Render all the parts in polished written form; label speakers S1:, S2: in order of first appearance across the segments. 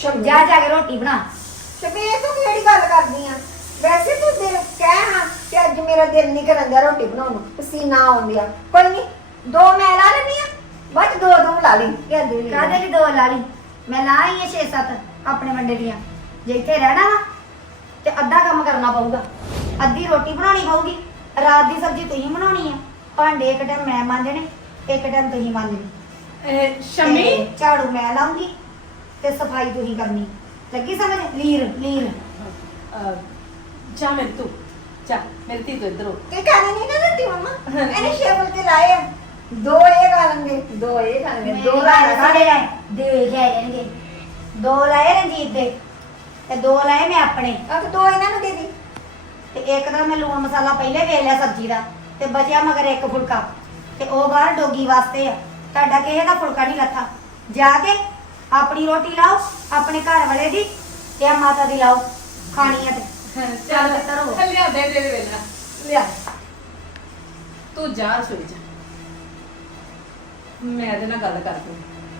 S1: ਸ਼ਮੀ
S2: ਜਾ ਜਾ ਕੇ ਰੋਟੀ ਬਣਾ।
S1: ਸ਼ਮੀ ਤੂੰ ਕਿਹੜੀ ਗੱਲ ਕਰਦੀ ਆ? ਵੈਸੇ ਤੂੰ ਦਿਲ ਕਹਿ ਹਾਂ ਕਿ ਅੱਜ ਮੇਰਾ ਦਿਲ ਨਹੀਂ ਕਰਨ ਦਿਆ ਰੋਟੀ ਬਣਾਉਣ ਨੂੰ, ਪਸੀਨਾ ਆਉਂਦਿਆ। ਕੋਈ ਨਹੀਂ, ਦੋ ਮੈਂ ਲਾ ਲੈਣੀ ਆ, ਬਾਅਦ ਦੋ ਦੋ ਲਾ ਲਈ। ਕਹਿੰਦੇ
S2: ਕਾਹਦੇ ਲਈ ਦੋ ਲਾ ਲਈ? ਮੈਂ ਲਾ ਹੀ 6-7 ਆਪਣੇ ਵੰਡੇ ਦੀਆਂ। ਜੇ ਇੱਥੇ ਰਹਿਣਾ ਵਾ ਤੇ ਅੱਧਾ ਕੰਮ ਕਰਨਾ ਪਊਗਾ, ਅੱਧੀ ਰੋਟੀ ਬਣਾਉਣੀ ਪਊਗੀ। ਰਾਤ ਦੀ ਸਬਜ਼ੀ ਤੁਸੀਂ ਬਣਾਉਣੀ ਆ, ਭਾਂਡੇ ਇੱਕ ਟਾਈਮ ਮੈਂ ਮਾਂਜਣੇ, ਇੱਕ ਟਾਈਮ ਤੁਸੀਂ ਮਾਂਜਣੇ।
S3: ਸ਼ਮੀ
S2: ਤੇ ਝਾੜੂ ਮੈਂ ਲਾਉਂਗੀ ਤੇ ਸਫਾਈ ਤੁਸੀਂ ਕਰਨੀ। ਲੱਗੀ ਸਮਝ? ਲੀਰ ਲੀਰ
S3: ਜਾ ਮੇਰੇ ਤੂੰ ਜਾ, ਮੇਰੀ ਧੀ ਤੋਂ ਇੱਧਰ ਹੋ।
S1: ਕਿ ਖਾਣੇ ਨਹੀਂ ਨਾ ਰੋਟੀ ਮਮਾ, ਇਹਨੇ ਸ਼ੇਵਲ ਤੇ ਲਾਏ ਆ। ਦੋ ਇਹ ਖਾ ਲੈਣਗੇ, ਦੋ ਇਹ ਖਾ ਲੈਣਗੇ, ਦੋ ਰਾਣਾ ਖਾ ਲੈ।
S2: ਦੇਖ ਆ ਜਾਣਗੇ। ਦੋ ਲਾਏ ਰਣਜੀਤ ਦੇ ਤੇ ਦੋ ਲਾਏ ਮੈਂ ਆਪਣੇ,
S1: ਆ ਤੇ ਦੋ ਇਹਨਾਂ ਨੂੰ ਦੇ ਦੀ।
S2: ਤੇ ਇੱਕ ਦਾ ਮੈਂ ਲੂਣ ਮਸਾਲਾ ਪਹਿਲੇ ਵੇਖ ਲਿਆ ਸਬਜ਼ੀ ਦਾ, ਤੇ ਬਚਿਆ ਮਗਰ ਇੱਕ ਫੁਲਕਾ, ਤੇ ਉਹ ਬਾਹਰ ਡੋਗੀ ਵਾਸਤੇ ਆ। ਤੁਹਾਡਾ ਕਿਸੇ ਦਾ ਫੁਲਕਾ ਨਹੀਂ ਲੱਥਾ। ਜਾ ਕੇ ਆਪਣੀ ਰੋਟੀ ਲਾਓ, ਆਪਣੇ ਘਰ ਵਾਲੇ ਦੀ ਤੇ ਆ ਮਾਤਾ ਦੀ ਲਾਓ, ਖਾਣੀ ਆ ਤੇ
S3: ਚੱਲ
S2: ਤਿੱਤਰ ਹੋ।
S3: ਲਿਆ ਦੇ ਵੇਲਾ ਲਿਆ, ਤੂੰ ਜਾ ਰਸੋਈ ਜਾ, ਮੈਂ ਇਹਦੇ ਨਾਲ ਗੱਲ ਕਰਦੀ।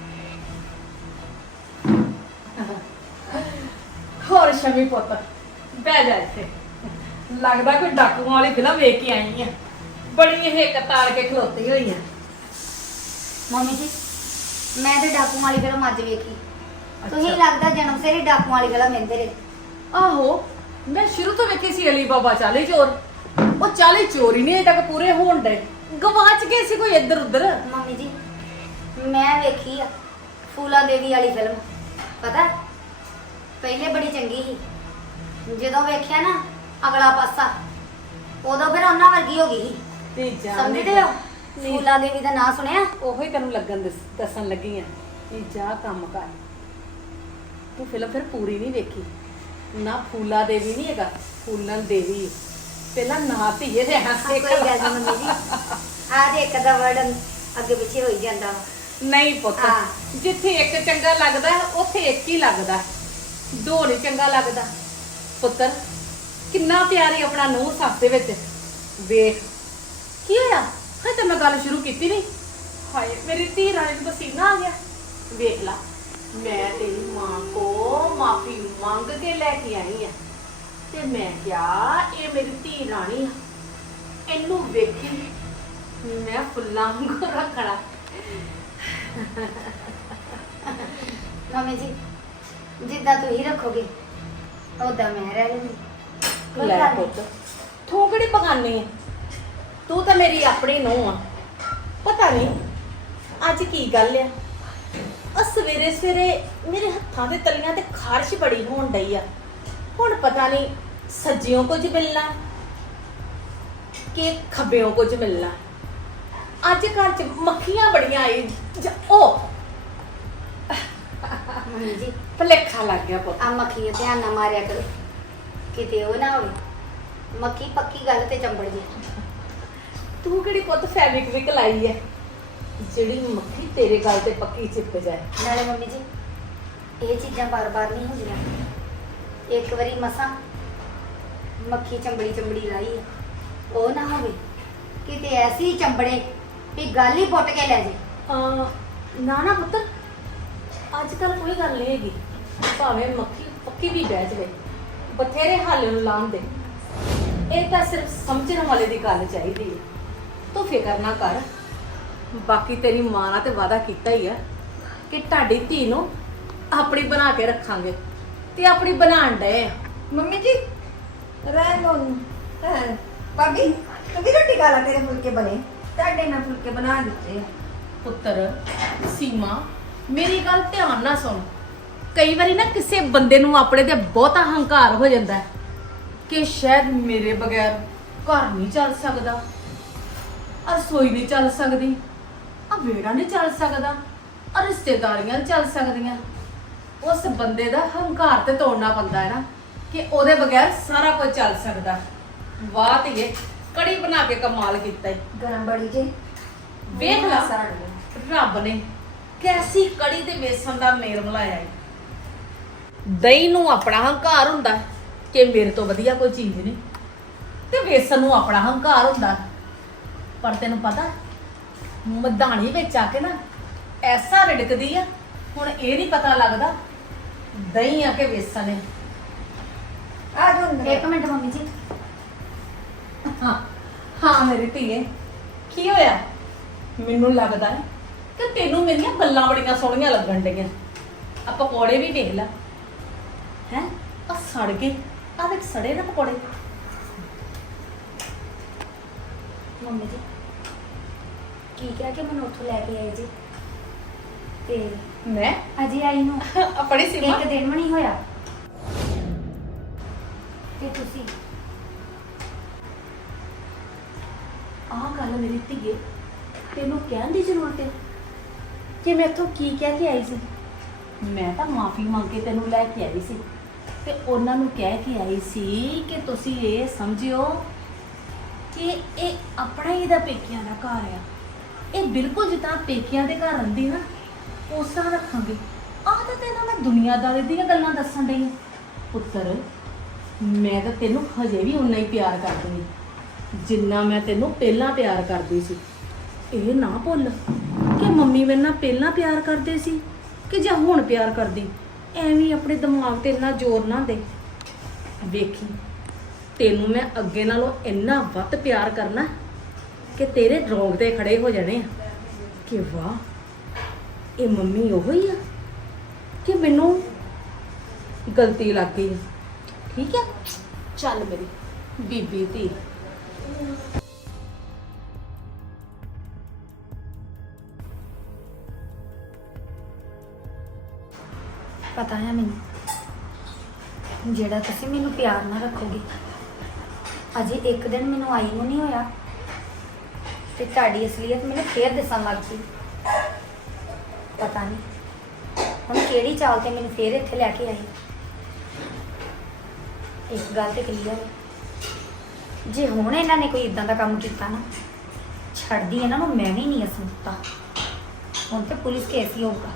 S3: ਹੋਰ ਸ਼ਮੀ ਪੁੱਤ ਬਹਿ ਜਾ ਇੱਥੇ। ਲੱਗਦਾ ਕੋਈ ਡਾਕੂਆਂ ਵਾਲੀ ਫਿਲਮ ਵੇਖ ਕੇ ਆਈ ਆ, ਬੜੀ ਇਹ ਕਤਾਰ ਕੇ ਖਲੋਤੀ ਹੋਈ ਆ।
S2: ਮੰਮੀ ਜੀ ਮੈਂ ਤੇ ਡਾਕੂ ਵਾਲੀ ਫਿਲਮ ਅੱਜ ਵੇਖੀ। ਤੁਸੀਂ ਲੱਗਦਾ ਜਨਮ ਸਿਰ ਹੀ ਡਾਕੂ ਵਾਲੀ ਫਿਲਮ ਵੇਖਦੇ ਰਹੇ।
S3: ਆਹੋ, ਮੈਂ ਸ਼ੁਰੂ ਤੋਂ ਵੇਖੀ ਸੀ ਅਲੀ ਬਾਬਾ 40 ਚੋਰ। ਉਹ 40 ਚੋਰ ਹੀ ਨਹੀਂ ਅਜੇ ਤੱਕ ਪੂਰੇ ਹੋਣ ਦੇ, ਗਵਾਚ ਗਏ ਸੀ ਕੋਈ ਇੱਧਰ ਉੱਧਰ।
S2: ਮੰਮੀ ਜੀ ਮੈਂ ਵੇਖੀ ਆ ਫੂਲਾ ਦੇਵੀ ਵਾਲੀ ਫਿਲਮ। ਪਤਾ ਪਹਿਲੇ ਬੜੀ ਚੰਗੀ ਸੀ, ਜਦੋਂ ਵੇਖਿਆ ਨਾ ਅਗਲਾ ਪਾਸਾ, ਉਦੋਂ ਫਿਰ ਉਹਨਾਂ ਵਰਗੀ ਹੋ ਗਈ ਸੀ।
S3: ਤੇ ਜਾ
S2: ਸਮਝਦੇ ਹੋ? ਫੂਲਾ ਦੇਵੀ ਦਾ ਨਾਂ ਸੁਣਿਆ?
S3: ਉਹੀ ਤੈਨੂੰ ਦੱਸਣ ਲੱਗੀ ਆ ਕਿ ਜਾ ਕੰਮ ਕਰ। ਤੂੰ ਫਿਲਮ ਫਿਰ ਪੂਰੀ ਨਹੀਂ ਵੇਖੀ ਨਾ। ਫੂਲਾ ਦੇਵੀ ਨਹੀਂ ਹੈਗਾ, ਫੂਲਨ ਦੇਵੀ। ਪਹਿਲਾਂ ਨਾਂ ਧੀਏ ਦੇ
S2: ਕੋਈ ਗੱਲ ਨਹੀਂ ਮੰਮੀ ਜੀ, ਆਹ ਦੇ ਇੱਕ ਦਾ ਵਰਡ ਅੱਗੇ ਪਿੱਛੇ ਹੋਈ ਜਾਂਦਾ ਵਾ।
S3: ਨਹੀਂ ਪੁੱਤ,
S2: ਹਾਂ।
S3: ਜਿੱਥੇ ਇੱਕ ਚੰਗਾ ਲੱਗਦਾ ਉੱਥੇ ਇੱਕ ਹੀ ਲੱਗਦਾ, ਦੋ ਨਹੀਂ ਚੰਗਾ ਲੱਗਦਾ। ਪੁੱਤਰ ਕਿੰਨਾ ਪਿਆਰੀ ਆਪਣਾ ਨੂੰਹ ਸੱਸ ਦੇ ਵਿੱਚ। ਵੇਖ ਕੀ ਹੋਇਆ, ਹਾਂ ਤਾਂ ਮੈਂ ਗੱਲ ਸ਼ੁਰੂ ਕੀਤੀ ਨਹੀਂ। ਹਾਏ ਮੇਰੀ ਧੀ ਰਾਣੀ ਨੂੰ ਪਸੀਨਾ ਆ ਗਿਆ। ਵੇਖ ਲਾ, ਮੈਂ ਤੇਰੀ ਮਾਂ ਕੋ ਮਾਫੀ ਮੰਗ ਕੇ ਲੈ ਕੇ ਆਈ ਆ, ਤੇ ਮੈਂ ਕਿਹਾ ਇਹ ਮੇਰੀ ਧੀ ਰਾਣੀ ਆ, ਇਹਨੂੰ ਵੇਖੀ ਮੈਂ ਫੁੱਲਾਂ ਵਾਂਗੂ ਰੱਖਣਾ।
S2: ਮੰਮੀ ਜੀ ਜਿੱਦਾਂ ਤੁਸੀਂ ਰੱਖੋਗੇ ਉਦਾਂ ਮੈਂ ਰਹਿ ਲੂੰਗੀ। ਕੋਈ
S3: ਲੈ
S2: ਗੱਲ ਨੀ।
S3: ਪੁੱਤ, ਤੂੰ ਕਿਹੜੀ ਬਗਾਨੀ ਹੈ? ਤੂੰ ਤਾਂ ਮੇਰੀ ਆਪਣੀ ਨੂੰਹ ਆ। ਪਤਾ ਨਹੀਂ ਅੱਜ ਕੀ ਗੱਲ ਆ, ਆ ਸਵੇਰੇ ਸਵੇਰੇ ਮੇਰੇ ਹੱਥਾਂ ਦੇ ਤਲੀਆਂ ਤੇ ਖਾਰਸ਼ ਬੜੀ ਹੋਣ ਡਈ ਆ। ਹੁਣ ਪਤਾ ਨਹੀਂ ਸੱਜਿਓਂ ਕੁਝ ਮਿਲਣਾ ਕਿ ਖੱਬਿਓਂ ਕੁਝ ਮਿਲਣਾ। ਅੱਜ ਘਰ ਚ ਮੱਖੀਆਂ ਬੜੀਆਂ ਆਈ। ਉਹ
S2: ਮੰਮੀ ਜੀ
S3: ਭੁਲੇਖਾ ਲੱਗ ਗਿਆ ਪੁੱਤ।
S2: ਆ ਮੱਖੀ ਨੂੰ ਧਿਆਨ ਨਾ ਮਾਰਿਆ ਕਰੋ, ਕਿਤੇ ਉਹ ਨਾ ਹੋਵੇ ਮੱਖੀ ਪੱਕੀ ਗੱਲ ਤੇ ਚੰਬੜ ਜੇ।
S3: ਤੂੰ ਕਿਹੜੀ ਪੁੱਤ ਫੈਬਰਿਕ ਲਾਈ ਹੈ ਜਿਹੜੀ ਮੱਖੀ ਤੇਰੇ ਗੱਲ ਤੇ ਪੱਕੀ ਚਿਪਕ ਜਾਏ।
S2: ਨਾਲੇ ਮੰਮੀ ਜੀ ਇਹ ਚੀਜ਼ਾਂ ਬਾਰ-ਬਾਰ ਨਹੀਂ ਹੁੰਦੀਆਂ। ਇੱਕ ਵਾਰੀ ਮਸਾਂ ਮੱਖੀ ਚੰਬੜੀ ਲਾਈ ਹੈ, ਉਹ ਨਾ ਹੋਵੇ ਕਿਤੇ ਐਸੀ ਚੰਬੜੇ ਵੀ ਗੱਲ ਹੀ ਪੁੱਟ ਕੇ ਲੈ ਜੇ।
S3: ਨਾ ਨਾ ਪੁੱਤਰ, ਅੱਜ ਕੱਲ ਕੋਈ ਗੱਲ ਨਹੀਂ ਹੈਗੀ। ਭਾਵੇਂ ਮੱਖੀ ਪੱਕੀ ਵੀ ਬਹਿ ਜਾਵੇ, ਬਥੇਰੇ ਹੱਲ ਨੂੰ ਲਾਉਣ ਦੇ। ਇਹ ਤਾਂ ਸਿਰਫ ਸਮਝਣ ਵਾਲੇ ਦੀ ਗੱਲ ਚਾਹੀਦੀ ਹੈ। ਤੂੰ ਫਿਕਰ ਨਾ ਕਰ, ਬਾਕੀ ਤੇਰੀ ਮਾਂ ਨਾਲ ਤੇ ਵਾਅਦਾ ਕੀਤਾ ਹੀ ਆ ਕਿ ਤੁਹਾਡੀ ਧੀ ਨੂੰ ਆਪਣੀ ਬਣਾ ਕੇ ਰੱਖਾਂਗੇ, ਤੇ ਆਪਣੀ ਬਣਾਉਣ ਡਏ ਆ।
S1: ਮੰਮੀ ਜੀ ਰਹਿਣ ਦੋ। ਹਾਂ ਭਾਬੀ ਤੂੰ ਵੀ ਰੋਟੀ ਖਾ ਲਾ, ਤੇਰੇ ਫੁਲਕੇ ਬਣੇ। ਤੁਹਾਡੇ ਮੈਂ ਫੁਲਕੇ ਬਣਾ ਦਿੱਤੇ ਆ।
S3: ਪੁੱਤਰ ਸੀਮਾ ਮੇਰੀ ਗੱਲ ਧਿਆਨ ਨਾਲ ਸੁਣ। ਕਈ ਵਾਰੀ ਨਾ ਕਿਸੇ ਬੰਦੇ ਨੂੰ ਆਪਣੇ ਤੇ ਬਹੁਤਾ ਹੰਕਾਰ ਹੋ ਜਾਂਦਾ ਹੈ ਕਿ ਸ਼ਾਇਦ ਮੇਰੇ ਬਗੈਰ ਘਰ ਨਹੀਂ ਚੱਲ ਸਕਦਾ, ਆ ਰਸੋਈ ਨਹੀਂ ਚੱਲ ਸਕਦੀ, ਆ ਵਿਹੜਾ ਨਹੀਂ ਚੱਲ ਸਕਦਾ, ਆ ਰਿਸ਼ਤੇਦਾਰੀਆਂ ਨਹੀਂ ਚੱਲ ਸਕਦੀਆਂ। ਉਸ ਬੰਦੇ ਦਾ ਹੰਕਾਰ ਤੇ ਤੋੜਨਾ ਪੈਂਦਾ ਹੈ ਨਾ ਕਿ ਉਹਦੇ ਬਗੈਰ ਸਾਰਾ ਕੁਝ ਚੱਲ ਸਕਦਾ। ਵਾਹ ਧੀਏ, ਕੜੀ ਬਣਾ ਕੇ ਕਮਾਲ ਕੀਤਾ ਈ।
S1: ਗਰਮ ਬੜੀ ਜੇ
S3: ਵੇਖ ਲਾ ਰੱਬ ਨੇ ਕੈਸੀ ਕੜੀ ਤੇ ਵੇਸਣ ਦਾ ਮੇਲ ਮਿਲਾਇਆ ਏ। ਦਹੀਂ ਨੂੰ ਆਪਣਾ ਹੰਕਾਰ ਹੁੰਦਾ ਕਿ ਮੇਰੇ ਤੋਂ ਵਧੀਆ ਕੋਈ ਚੀਜ਼ ਨਹੀਂ, ਤੇ ਵੇਸਣ ਨੂੰ ਆਪਣਾ ਹੰਕਾਰ ਹੁੰਦਾ। ਪਰ ਤੈਨੂੰ ਪਤਾ ਮਧਾਣੀ ਵਿੱਚ ਆ ਕੇ ਨਾ ਐਸਾ ਰੜਕਦੀ ਆ, ਹੁਣ ਇਹ ਨਹੀਂ ਪਤਾ ਲੱਗਦਾ ਦਹੀਂ ਆ ਕੇ ਵੇਸਣ ਹੈ।
S1: ਆ ਜੋ ਅੰਦਰ
S2: ਇੱਕ ਮਿੰਟ ਮੰਮੀ ਜੀ।
S3: ਹਾਂ ਹਾਂ ਮੇਰੀ ਧੀਏ, ਕੀ ਹੋਇਆ? ਮੈਨੂੰ ਲੱਗਦਾ ਹੈ ਕਿ ਤੈਨੂੰ ਮੇਰੀਆਂ ਗੱਲਾਂ ਬੜੀਆਂ ਸੋਹਣੀਆਂ ਲੱਗਣ ਡਈਆਂ। ਆ ਪਕੌੜੇ ਵੀ ਵੇਖ ਲੈ ਹੈ, ਆ ਸੜ ਗਏ, ਆ ਵਿੱਚ ਸੜੇ ਨਾ ਪਕੌੜੇ।
S2: ਮੰਮੀ ਜੀ ਕੀ ਕਿਹਾ ਕਿ ਮੈਨੂੰ ਉੱਥੋਂ ਲੈ ਕੇ ਆਏ ਜੀ, ਤੇ
S3: ਮੈਂ
S2: ਅਜੇ ਆਈ ਨੂੰ
S3: ਆਪਣੀ ਸੀਮਾ
S2: ਇੱਕ ਦਿਨ ਵੀ ਨਹੀਂ ਹੋਇਆ ਤੇ ਤੁਸੀਂ
S3: ਆਹ ਗੱਲ ਮੇਰੀ ਧੀਏ ਤੈਨੂੰ ਕਹਿਣ ਦੀ ਜ਼ਰੂਰਤ ਹੈ ਕਿ ਮੈਂ ਇੱਥੋਂ ਕੀ ਕਹਿ ਕੇ ਆਈ ਸੀ? ਮੈਂ ਤਾਂ ਮਾਫੀ ਮੰਗ ਕੇ ਤੈਨੂੰ ਲੈ ਕੇ ਆਈ ਸੀ ਤੇ ਉਹਨਾਂ ਨੂੰ ਕਹਿ ਕੇ ਆਈ ਸੀ ਕਿ ਤੁਸੀਂ ਇਹ ਸਮਝਿਓ ਕਿ ਇਹ ਆਪਣਾ ਹੀ ਇਹਦਾ ਪੇਕਿਆਂ ਦਾ ਘਰ ਆ। ਇਹ ਬਿਲਕੁਲ ਜਿੱਦਾਂ ਪੇਕਿਆਂ ਦੇ ਘਰ ਰਹਿੰਦੀ ਨਾ ਉਸ ਤਰ੍ਹਾਂ ਰੱਖਾਂਗੇ। ਆਹ ਤਾਂ ਤੈਨੂੰ ਮੈਂ ਦੁਨੀਆਦਾਰੀ ਦੀਆਂ ਗੱਲਾਂ ਦੱਸਣ ਡਈ ਹਾਂ। ਪੁੱਤਰ ਮੈਂ ਤਾਂ ਤੈਨੂੰ ਹਜੇ ਵੀ ਉਨਾ ਹੀ ਪਿਆਰ ਕਰਦੀ ਹਾਂ ਜਿੰਨਾ ਮੈਂ ਤੈਨੂੰ ਪਹਿਲਾਂ ਪਿਆਰ ਕਰਦੀ ਸੀ। ਇਹ ਨਾ ਭੁੱਲ ਕਿ ਮੰਮੀ ਮੇਰੇ ਨਾਲ ਪਹਿਲਾਂ ਪਿਆਰ ਕਰਦੇ ਸੀ ਕਿ ਜਾਂ ਹੁਣ ਪਿਆਰ ਕਰਦੀ। ਐਵੇਂ ਆਪਣੇ ਦਿਮਾਗ ਤੇ ਇੰਨਾ ਜ਼ੋਰ ਨਾ ਦੇ। ਵੇਖੀ ਤੈਨੂੰ ਮੈਂ ਅੱਗੇ ਨਾਲੋਂ ਇੰਨਾ ਵੱਧ ਪਿਆਰ ਕਰਨਾ ਕਿ ਤੇਰੇ ਰੋਂਗਟੇ ਖੜੇ ਹੋ ਜਾਣੇ ਆ ਕਿ ਵਾਹ ਇਹ ਮੰਮੀ ਉਹ ਹੀ ਆ ਕਿ ਮੈਨੂੰ ਗਲਤੀ ਲੱਗ ਗਈ। ਠੀਕ ਹੈ, ਚੱਲ ਮੇਰੀ ਬੀਬੀ ਧੀ।
S2: ਪਤਾ ਹੈ ਮੈਨੂੰ ਜਿਹੜਾ ਤੁਸੀਂ ਮੈਨੂੰ ਪਿਆਰ ਨਾਲ ਰੱਖੋਗੇ, ਅਜੇ ਇੱਕ ਦਿਨ ਮੈਨੂੰ ਆਈ ਨੂੰ ਨਹੀਂ ਹੋਇਆ ਤੇ ਤੁਹਾਡੀ ਅਸਲੀਅਤ ਮੈਨੂੰ ਫੇਰ ਦਿਸਣ ਲੱਗ ਪਈ। ਪਤਾ ਨਹੀਂ ਹੁਣ ਕਿਹੜੀ ਚਾਲ ਤੇ ਮੈਨੂੰ ਫੇਰ ਇੱਥੇ ਲੈ ਕੇ ਆਈ। ਇੱਕ ਗੱਲ ਤੇ ਕਲੀਅਰ ਹੈ, ਜੇ ਹੁਣ ਇਹਨਾਂ ਨੇ ਕੋਈ ਇਦਾਂ ਦਾ ਕੰਮ ਕੀਤਾ ਨਾ, ਛੱਡਦੀ ਇਹਨਾਂ ਨੂੰ ਮੈਂ ਵੀ ਨਹੀਂ ਅਸਮਤਾ। ਹੁਣ ਤੇ ਪੁਲਿਸ ਕੇਸ ਹੀ ਹੋਊਗਾ।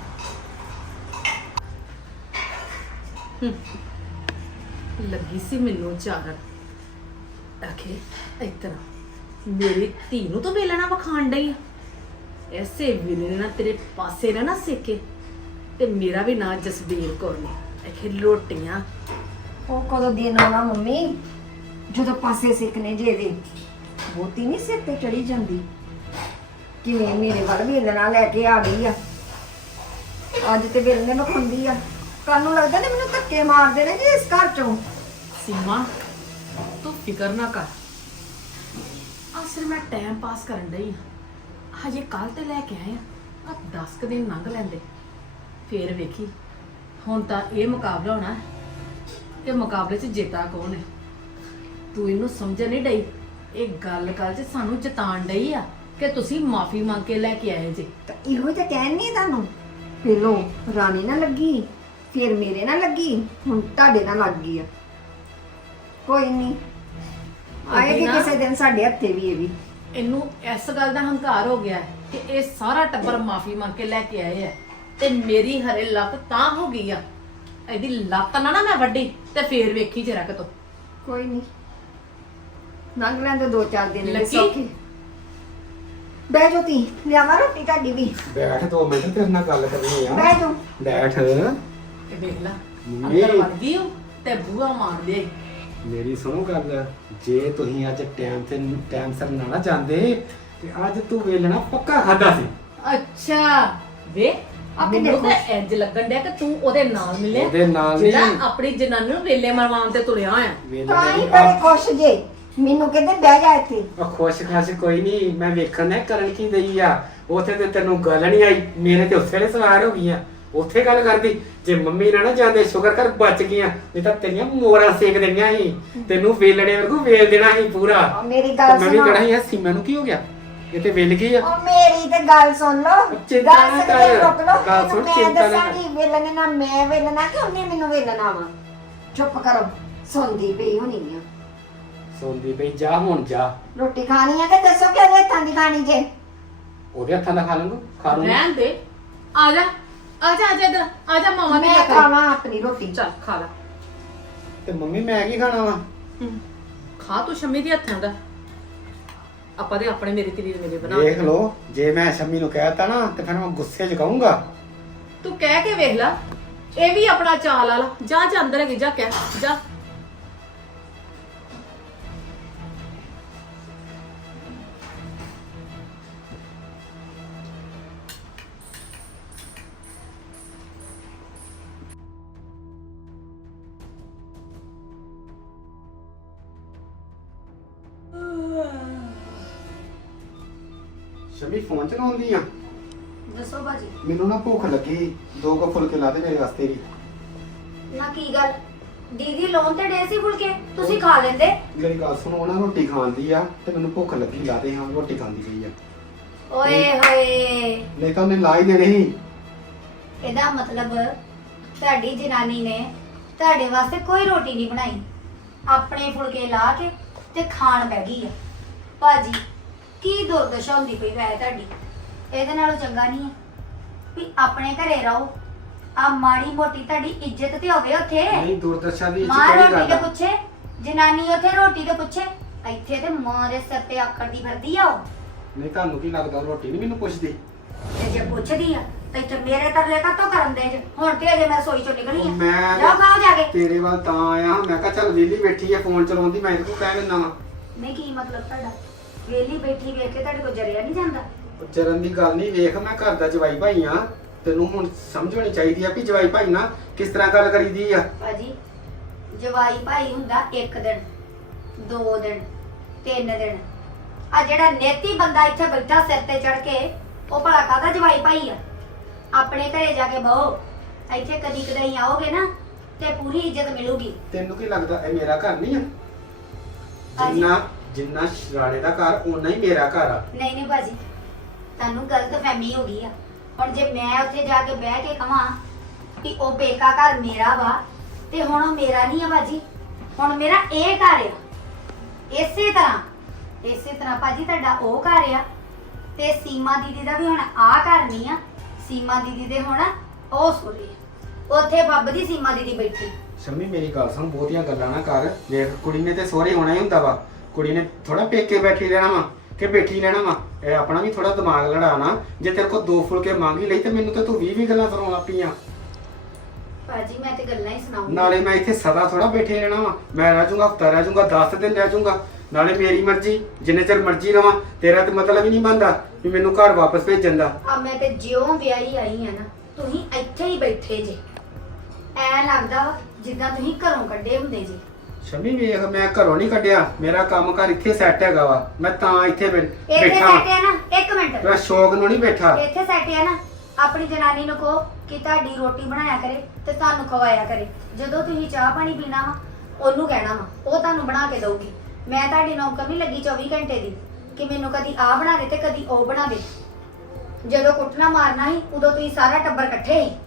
S3: ਲੱਗੀ ਸੀ ਮੈਨੂੰ ਚਾਰਨ ਆਖੇ ਇਸ ਤਰ੍ਹਾਂ ਮੇਰੀ ਧੀ ਨੂੰ ਤਾਂ ਵੇਲਣਾ ਵਿਖਾਣ ਡਈ ਆ। ਐਸੇ ਵੇਲੇ ਨਾ ਤੇਰੇ ਪਾਸੇ ਨਾ ਸੇਕੇ ਤੇ ਮੇਰਾ ਵੀ ਨਾਂ ਜਸਬੀਰ ਕੌਰ ਨੇ ਆਖੇ ਰੋਟੀਆਂ।
S1: ਉਹ ਕਦੋਂ ਦਿਨ ਆਉਣਾ ਮੰਮੀ ਜਦੋਂ ਪਾਸੇ ਸਿੱਕਨੇ ਜੇ ਦੇ ਬਹੁਤੀ ਨਹੀਂ ਸਿਰ ਤੇ ਚੜੀ ਜਾਂਦੀ। ਕਿਵੇਂ ਮੇਰੇ ਵੱਲ ਵੇਲਣਾ ਲੈ ਕੇ ਆ ਗਈ ਆ। ਅੱਜ ਤੇ ਵੇਲਣੇ ਨੂੰ ਖੁੰਦੀ ਆ, ਕੱਲ ਨੂੰ ਲੱਗਦਾ ਨੇ ਮੈਨੂੰ ਧੱਕੇ ਮਾਰਦੇ ਨੇ ਜੀ ਇਸ ਘਰ ਚੋਂ।
S3: ਸੀਮਾ ਤੂੰ ਫਿਕਰ ਨਾ ਕਰ, ਅਸਲ ਮੈਂ ਟਾਈਮ ਪਾਸ ਕਰਨ ਡਈ ਆ। ਹਜੇ ਕੱਲ ਤੇ ਲੈ ਕੇ ਆਏ ਆ 10 ਕੁ ਦਿਨ ਲੰਘ ਲੈਂਦੇ ਫੇਰ ਵੇਖੀ। ਹੁਣ ਤਾਂ ਇਹ ਮੁਕਾਬਲਾ ਹੋਣਾ ਹੈ ਕਿ ਮੁਕਾਬਲੇ 'ਚ ਜੇਤਾ ਕੌਣ ਹੈ। ਤੂੰ ਇਹਨੂੰ ਸਮਝ ਨਹੀਂ ਡਈ। ਇਹ ਗੱਲ 'ਚ ਸਾਨੂੰ ਜਤਾਣ ਡਈ ਆ ਕਿ ਤੁਸੀਂ ਮਾਫੀ ਮੰਗ ਕੇ ਲੈ ਕੇ ਆਏ ਜੇ।
S1: ਤਾਂ ਇਹੋ ਤਾਂ ਕਹਿਣੀ ਤੁਹਾਨੂੰ, ਪਹਿਲੋਂ ਰਾਣੀ ਨਾਲ ਲੱਗੀ, ਫਿਰ ਮੇਰੇ ਨਾਲ ਲੱਗੀ, ਹੁਣ ਤੁਹਾਡੇ ਨਾਲ ਲੱਗ ਗਈ ਆ। ਕੋਈ ਨਹੀਂ ਆਏਗੀ ਕਿਸੇ ਦਿਨ ਸਾਡੇ ਹੱਥੇ ਵੀ ਇਹ ਵੀ।
S3: ਇਹਨੂੰ ਇਸ ਗੱਲ ਦਾ ਹੰਕਾਰ ਹੋ ਗਿਆ ਹੈ ਕਿ ਇਹ ਸਾਰਾ ਟੱਬਰ ਮਾਫੀ ਮੰਗ ਕੇ ਲੈ ਕੇ ਆਏ ਆ ਤੇ ਮੇਰੀ ਹਰੇ ਲੱਤ ਤਾਂ ਹੋ ਗਈ ਆ। ਇਹਦੀ ਲੱਤ ਨਾ ਮੈਂ ਵੱਡੀ ਤੇ ਫੇਰ ਵੇਖੀ ਜਰਾ ਕਿ ਤੂੰ।
S1: ਕੋਈ ਨਹੀਂ ਲੰਘ ਲੈਂਦੇ 2-4 ਦਿਨ
S3: ਲੱਗੀ?
S1: ਸੌਖੇ। ਬਹਿ ਜਾਓ ਤੀ, ਲਿਆਵਾਂ ਰੋਟੀ ਤੁਹਾਡੀ ਵੀ।
S4: ਬੈਠ 2 ਮਿੰਟ ਤੇਰੇ ਨਾਲ ਗੱਲ ਕਰਨੀ ਆ।
S1: ਬਹਿ ਜਾਓ।
S4: ਬੈਠ।
S3: ਇਹ ਵੇਖ ਲੈ ਅੰਦਰ ਵੜ ਗਈ ਉਹ ਤੇ ਬੂਹਾ ਮਾਰ ਲਿਆ।
S4: ਮੇਰੀ ਸੁਣੋ ਗੱਲ, ਜੇ ਤੁਸੀਂ ਅੱਜ ਟਾਈਮ ਸਿਰ ਨਾ ਜਾਂਦੇ ਤੇ ਅੱਜ ਤੂੰ ਵੇਲਣਾ ਪੱਕਾ ਖਾਦਾ ਸੀ।
S3: ਅੱਛਾ ਵੇ ਮੈਨੂੰ ਤਾਂ ਇੰਜ ਲੱਗਣ ਡਿਆ ਕਿ ਤੂੰ ਉਹਦੇ ਨਾਲ ਮਿਲਿਆ,
S4: ਉਹਦੇ ਨਾਲ
S3: ਜਿਹੜਾ
S4: ਨਹੀਂ।
S3: ਆਪਣੀ ਜਨਾਨੀ ਨੂੰ ਵੇਲੇ ਮਰਵਾਉਣ ਤੇ ਤੁਲਿਆ ਹੋਇਆ।
S1: ਤਾਂ ਹੀ ਬੜੇ ਖੁਸ਼ ਜੇ, ਮੈਨੂੰ ਕਹਿੰਦੇ ਬਹਿ ਜਾ ਇੱਥੇ।
S4: ਉਹ ਖੁਸ਼ ਖਾਸ ਕੋਈ ਨਹੀਂ, ਮੈਂ ਵੇਖਣ ਨੇ ਕਰਨ ਕੀ ਦਈ ਆ। ਉੱਥੇ ਤੇ ਤੈਨੂੰ ਗੱਲ ਨਹੀਂ ਆਈ, ਮੇਰੇ ਤੇ ਉਸੇ ਵੇਲੇ ਸਵਾਰ ਹੋ ਗਈਆਂ। ਉੱਥੇ ਗੱਲ ਕਰਦੀ ਜੇ ਮੰਮੀ ਨਾ ਜਾਂਦੇ ਸ਼ੁਕਰ ਕਰ ਬਚ ਗਈਆਂ, ਨਹੀਂ ਤਾਂ ਤੇਰੀਆਂ ਮੋਰਾਂ ਸੇਕ ਦੇਣੀਆਂ ਸੀ। ਤੈਨੂੰ ਵੇਲਣੇ ਵਾਂਗੂ ਵੇਲ ਦੇਣਾ ਸੀ ਪੂਰਾ।
S1: ਮੇਰੀ ਗੱਲ
S4: ਮੈਂ ਵੀ
S1: ਸੁਣੋ।
S4: ਕਹਣਾ ਸੀ ਸੀਮਾ ਨੂੰ ਕੀ ਹੋ ਗਿਆ, ਇਹ ਤੇ ਵੇਲ ਗਈ ਆ।
S1: ਉਹ ਮੇਰੀ ਤੇ ਗੱਲ ਸੁਣ ਲਓ।
S4: ਚਿੰਤਾ ਨਾ
S1: ਦੱਸ
S4: ਕਰ।
S1: ਕੇ ਰੁਕ ਲਓ।
S4: ਗੱਲ ਸੁਣ,
S1: ਮੈਂ
S4: ਚਿੰਤਾ ਨਾ ਕਰ।
S1: ਦੱਸਾਂਗੀ ਵੇਲਣੇ ਨਾ ਮੈਂ ਵੇਲਣਾ ਕਿ ਉਹਨੇ ਮੈਨੂੰ ਵੇਲਣਾ ਵਾ। ਚੁੱਪ ਕਰੋ, ਸੁਣਦੀ ਪਈ ਹੋਣੀ ਆ।
S4: ਸੌਂਦੀ ਪਈ, ਜਾ ਹੁਣ ਜਾ।
S1: ਰੋਟੀ ਖਾਣੀ ਆ ਕਿ ਦੱਸੋ ਕਿ ਉਹਦੇ ਹੱਥਾਂ ਦੀ ਖਾਣੀ ਜੇ?
S4: ਉਹਦੇ ਹੱਥਾਂ ਦਾ ਖਾ ਲੂੰਗਾ, ਖਾ ਲੂੰਗਾ।
S3: ਰਹਿਣ ਦੇ, ਆ ਜਾ ਆ ਜਾ ਇੱਧਰ ਆ ਜਾ। ਮਾਮਾ ਦੀ
S1: ਮੈਂ
S3: ਲੱਕੜੀ
S1: ਖਾਵਾਂ ਆਪਣੀ ਰੋਟੀ।
S3: ਚੱਲ ਖਾ ਲੈ।
S4: ਤੇ ਮੰਮੀ ਮੈਂ ਕੀ ਖਾਣਾ ਵਾ?
S3: ਖਾ ਤੂੰ ਸ਼ੰਮੀ ਦੇ ਹੱਥਾਂ ਦਾ। ਆਪਾਂ ਦੇ ਆਪਣੇ ਮੇਰੀ ਤੇਰੀ ਮੇਰੇ ਬਣਾ
S4: ਦੇਖ ਲੋ, ਜੇ ਮੈਂ ਸ਼ੰਮੀ ਨੂੰ ਕਹਿਤਾ ਨਾ ਤੇ ਫਿਰ ਮੈਂ ਗੁੱਸੇ 'ਚ ਕਹੂੰਗਾ।
S3: ਤੂੰ ਕਹਿ ਕੇ ਵੇਖ ਲੈ, ਇਹ ਵੀ ਆਪਣਾ ਚਾਲ ਲਾ ਲਾ। ਜਾ ਜਾ ਅੰਦਰ ਹੈਗੀ, ਜਾ ਕਹਿ ਜਾ।
S4: ਸ਼ਮੀ ਫੋਨ ਚਲਾਉਂਦੀ ਆ?
S2: ਦੱਸੋ ਭਾਜੀ।
S4: ਮੈਨੂੰ ਨਾ ਭੁੱਖ ਲੱਗੀ, 2 ਕੁ ਫੁਲਕੇ ਲਾ ਦੇ ਮੇਰੇ ਵਾਸਤੇ ਵੀ।
S2: ਨਾ ਕੀ ਗੱਲ, ਦੀਦੀ ਲੋਨ ਤੇ ਡੇ ਸੀ ਫੁਲਕੇ, ਤੁਸੀਂ ਖਾ ਲੈਂਦੇ।
S4: ਮੇਰੀ ਗੱਲ ਸੁਣੋ, ਉਹ ਨਾ ਰੋਟੀ ਖਾਂਦੀ ਆ ਤੇ ਮੈਨੂੰ ਭੁੱਖ ਲੱਗੀ, ਲਾ ਦੇ। ਹਾਂ ਰੋਟੀ ਖਾਂਦੀ ਪਈ ਆ।
S2: ਓਏ ਹੋਏ,
S4: ਨਹੀਂ ਤਾਂ ਉਹਨੇ ਲਾ ਹੀ ਦੇਣੀ ਸੀ।
S2: ਇਹਦਾ ਮਤਲਬ ਤੁਹਾਡੀ ਜਨਾਨੀ ਨੇ ਤੁਹਾਡੇ ਵਾਸਤੇ ਕੋਈ ਰੋਟੀ ਨਹੀਂ ਬਣਾਈ, ਆਪਣੇ ਫੁਲਕੇ ਲਾ ਕੇ ਤੇ ਖਾਣ ਬਹਿ ਗਈ ਆ। ਭਾਜੀ ਕੀ ਦੁਰਦਸ਼ਾ ਹੁੰਦੀ ਪਈ ਵੈ ਤੁਹਾਡੀ। ਇਹਦੇ ਨਾਲੋਂ ਚੰਗਾ ਨਹੀਂ ਹੈ ਵੀ ਆਪਣੇ ਘਰੇ ਰਹੋ, ਆ ਮਾੜੀ ਮੋਟੀ ਤੁਹਾਡੀ ਇੱਜ਼ਤ ਤੇ ਹੋਵੇ ਉੱਥੇ।
S4: ਨਹੀਂ ਦੁਰਦਸ਼ਾ ਦੀ
S2: ਮਾਂ
S4: ਕਿਹੜੀ
S2: ਰੋਟੀ
S4: ਗੱਲ
S2: ਤੇ
S4: ਆ?
S2: ਪੁੱਛੇ, ਜਨਾਨੀ ਉੱਥੇ ਰੋਟੀ ਤੇ ਪੁੱਛੇ, ਇੱਥੇ ਤੇ ਮਾਂ ਦੇ ਸਿਰ ਤੇ ਆਕੜ ਦੀ ਫਿਰਦੀ ਆ ਉਹ।
S4: ਨਹੀਂ ਤੁਹਾਨੂੰ ਕੀ ਲੱਗਦਾ ਰੋਟੀ ਨਹੀਂ ਮੈਨੂੰ ਪੁੱਛਦੀ?
S2: ਤੇ ਜੇ ਪੁੱਛਦੀ ਆ ਤੇ ਇੱਥੇ ਮੇਰੇ ਤਰਲੇ ਕਾਤੋਂ ਕਰਨ ਦੇ ਜੇ? ਹੁਣ ਤੇ ਅਜੇ ਮੈਂ ਰਸੋਈ ਚੋਂ ਨਿਕਲੀ ਆ।
S4: ਮੈਂ
S2: ਜਾਓ ਖਾਓ ਜਾ ਕੇ।
S4: ਤੇਰੇ ਵੱਲ ਤਾਂ ਆਇਆ, ਮੈਂ ਕਿਹਾ ਚੱਲ ਵਿਹਲੀ ਬੈਠੀ ਆ ਫੋਨ ਚਲਾਉਂਦੀ, ਮੈਂ ਇਹਨੂੰ ਕਹਿ ਦਿੰਦਾ ਵਾ।
S2: ਨਹੀਂ ਕੀ ਮਤਲਬ ਤੁਹਾਡਾ? ਵੇਲੀ ਬੈਠੀ ਵੇਖ ਕੇ ਤੁਹਾਡੇ ਕੋਲ ਜਰਿਆ ਨਹੀਂ ਜਾਂਦਾ?
S4: ਚਰਨ ਦੀ ਗੱਲ ਨਹੀਂ, ਵੇਖ ਮੈਂ ਘਰ ਦਾ ਜਵਾਈ ਭਾਈ ਆ, ਤੈਨੂੰ ਹੁਣ ਸਮਝ ਹੋਣੀ ਚਾਹੀਦੀ ਆ ਵੀ ਜਵਾਈ ਭਾਈ ਨਾਲ ਕਿਸ ਤਰ੍ਹਾਂ ਗੱਲ ਕਰੀਦੀ ਆ।
S2: ਭਾਜੀ ਜਵਾਈ ਭਾਈ ਹੁੰਦਾ 1 ਦਿਨ 2 ਦਿਨ 3 ਦਿਨ, ਆ ਜਿਹੜਾ ਨੇਤੀ ਬੰਦਾ ਇੱਥੇ ਬੈਠਾ ਸਿਰ ਤੇ ਚੜ ਕੇ, ਉਹ ਭਲਾ ਕਾਹਦਾ ਜਵਾਈ ਭਾਈ ਆ? ਆਪਣੇ ਘਰੇ ਜਾ ਕੇ ਬਹੋ, ਇੱਥੇ ਕਦੀ ਕਦਾਈ ਆਓਗੇ ਨਾ ਤੇ ਪੂਰੀ ਇੱਜ਼ਤ ਮਿਲੂਗੀ।
S4: ਤੈਨੂੰ ਕੀ ਲੱਗਦਾ ਇਹ ਮੇਰਾ ਘਰ ਨਹੀਂ ਆ?
S2: ਭਾਜੀ।
S4: ਜਿੰਨਾ ਸ਼ਰਾਣੇ ਦਾ ਘਰ ਓਨਾ ਹੀ ਮੇਰਾ ਘਰ ਆ।
S2: ਨਹੀਂ ਨਹੀਂ ਭਾਜੀ, ਤੁਹਾਨੂੰ ਗਲਤਫਹਿਮੀ ਹੋ ਗਈ ਆ। ਹੁਣ ਜੇ ਮੈਂ ਉੱਥੇ ਜਾ ਕੇ ਬਹਿ ਕੇ ਕਹਾਂ ਕਿ ਉਹ ਬੇਕਾ ਘਰ ਮੇਰਾ ਵਾ, ਤੇ ਹੁਣ ਉਹ ਮੇਰਾ ਨਹੀਂ ਆ ਭਾਜੀ, ਹੁਣ ਮੇਰਾ ਇਹ ਘਰ ਆ। ਇਸੇ ਤਰ੍ਹਾਂ ਭਾਜੀ ਤੁਹਾਡਾ ਉਹ ਘਰ ਆ, ਤੇ ਸੀਮਾ ਦੀਦੀ ਦਾ ਵੀ ਹੁਣ ਆਹ ਘਰ ਨਹੀਂ ਆ। ਸੀਮਾ ਦੀਦੀ ਦੇ ਹੁਣ ਉਹ ਸੋਲੇ ਉੱਥੇ ਬੱਬ ਦੀ ਸੀਮਾ ਦੀਦੀ ਬੈਠੀ।
S4: ਸ਼ਮੀ ਮੇਰੀ ਗੱਲ ਸੁਣ, ਬਹੁਤੀਆਂ ਗੱਲਾਂ ਨਾ ਕਰ। ਵੇਖ ਕੁੜੀ ਨੇ ਤੇ ਸਹੁਰੇ ਹੋਣਾ ਹੀ ਹੁੰਦਾ ਵਾ, ਕੁੜੀ ਨੇ ਥੋੜਾ ਪੇਕੇ ਬੈਠੀ ਰਹਿਣਾ ਵਾ ਕਿ ਬੈਠੀ ਰਹਿਣਾ ਵਾ। ਇਹ ਆਪਣਾ ਵੀ ਥੋੜਾ ਦਿਮਾਗ ਲੜਾਣਾ। ਜੇ ਤੇਰੇ ਕੋਲ 2 ਫੁਲਕੇ ਮੰਗ ਹੀ ਲਈ ਤੇ ਮੈਨੂੰ ਤਾਂ ਤੂੰ 20 ਗੱਲਾਂ ਸੁਣਾਉਣ ਲੱਗ ਪਈਆਂ।
S2: ਭਾਜੀ ਮੈਂ ਤੇ ਗੱਲਾਂ ਹੀ ਸੁਣਾਉਂਗੀ।
S4: ਨਾਲੇ ਮੈਂ ਇੱਥੇ ਸਦਾ ਥੋੜਾ ਬੈਠੇ ਰਹਿਣਾ ਵਾ, ਮੈਂ ਰਹਿ ਜਾਊਂਗਾ, ਹਫਤਾ ਰਹਿ ਜਾਊਂਗਾ, 10 ਦਿਨ ਰਹਿ ਜਾਊਂਗਾ। ਨਾਲੇ ਮੇਰੀ ਮਰਜ਼ੀ, ਜਿੰਨੇ ਚਿਰ ਮਰਜ਼ੀ ਰਵਾਂ। ਤੇਰਾ ਤੇ ਮਤਲਬ ਹੀ ਨਹੀਂ ਬਣਦਾ ਵੀ ਮੈਨੂੰ ਘਰ ਵਾਪਸ ਭੇਜਣ ਦਾ।
S2: ਆ ਮੈਂ ਤੇ ਜਿਉਂ ਵਿਆਹੀ ਆਈ ਆ ਨਾ, ਤੁਸੀਂ ਇੱਥੇ ਹੀ ਬੈਠੇ ਜੇ। ਐ ਲੱਗਦਾ ਵਾ ਜਿੱਦਾਂ ਤੁਸੀਂ ਘਰੋਂ ਕੱਢੇ ਹੁੰਦੇ ਜੇ।
S4: ਸ਼ਮੀ ਵੇਖ, ਮੈਂ ਘਰੋਂ ਨਹੀਂ ਕੱਢਿਆ, ਮੇਰਾ ਕੰਮ ਘਰ ਇੱਥੇ ਸੈੱਟ ਹੈਗਾ ਵਾ, ਮੈਂ ਤਾਂ ਇੱਥੇ
S2: ਇੱਥੇ
S4: ਬੈਠਾ
S2: ਸੈਟ ਆ ਨਾ, 1 ਮਿੰਟ,
S4: ਮੈਂ ਸ਼ੌਕ ਨੂੰ ਨਹੀਂ ਬੈਠਾ।
S2: ਇੱਥੇ ਸੈਟ ਆ ਨਾ। ਆਪਣੀ ਜਨਾਨੀ ਨੂੰ ਕਹੋ ਕਿ ਤੁਹਾਡੀ ਰੋਟੀ ਬਣਾਇਆ ਕਰੇ ਤੇ ਤੁਹਾਨੂੰ ਖਵਾਇਆ ਕਰੇ। ਜਦੋਂ ਤੁਸੀਂ ਚਾਹ ਪਾਣੀ ਪੀਣਾ ਵਾ, ਉਹਨੂੰ ਕਹਿਣਾ ਵਾ, ਉਹ ਤੁਹਾਨੂੰ ਬਣਾ ਕੇ ਦਊਗੀ। ਮੈਂ ਤੁਹਾਡੀ ਨੌਕਰ ਨਹੀਂ ਲੱਗੀ 24 ਘੰਟੇ ਦੀ ਕਿ ਮੈਨੂੰ ਕਦੀ ਆਹ ਬਣਾ ਦੇ ਤੇ ਕਦੀ ਉਹ ਬਣਾ ਦੇ। ਜਦੋਂ ਕੁੱਟਣਾ ਮਾਰਨਾ ਸੀ ਉਦੋਂ ਤੁਸੀਂ ਸਾਰਾ ਟੱਬਰ ਇਕੱਠੇ ਸੀ।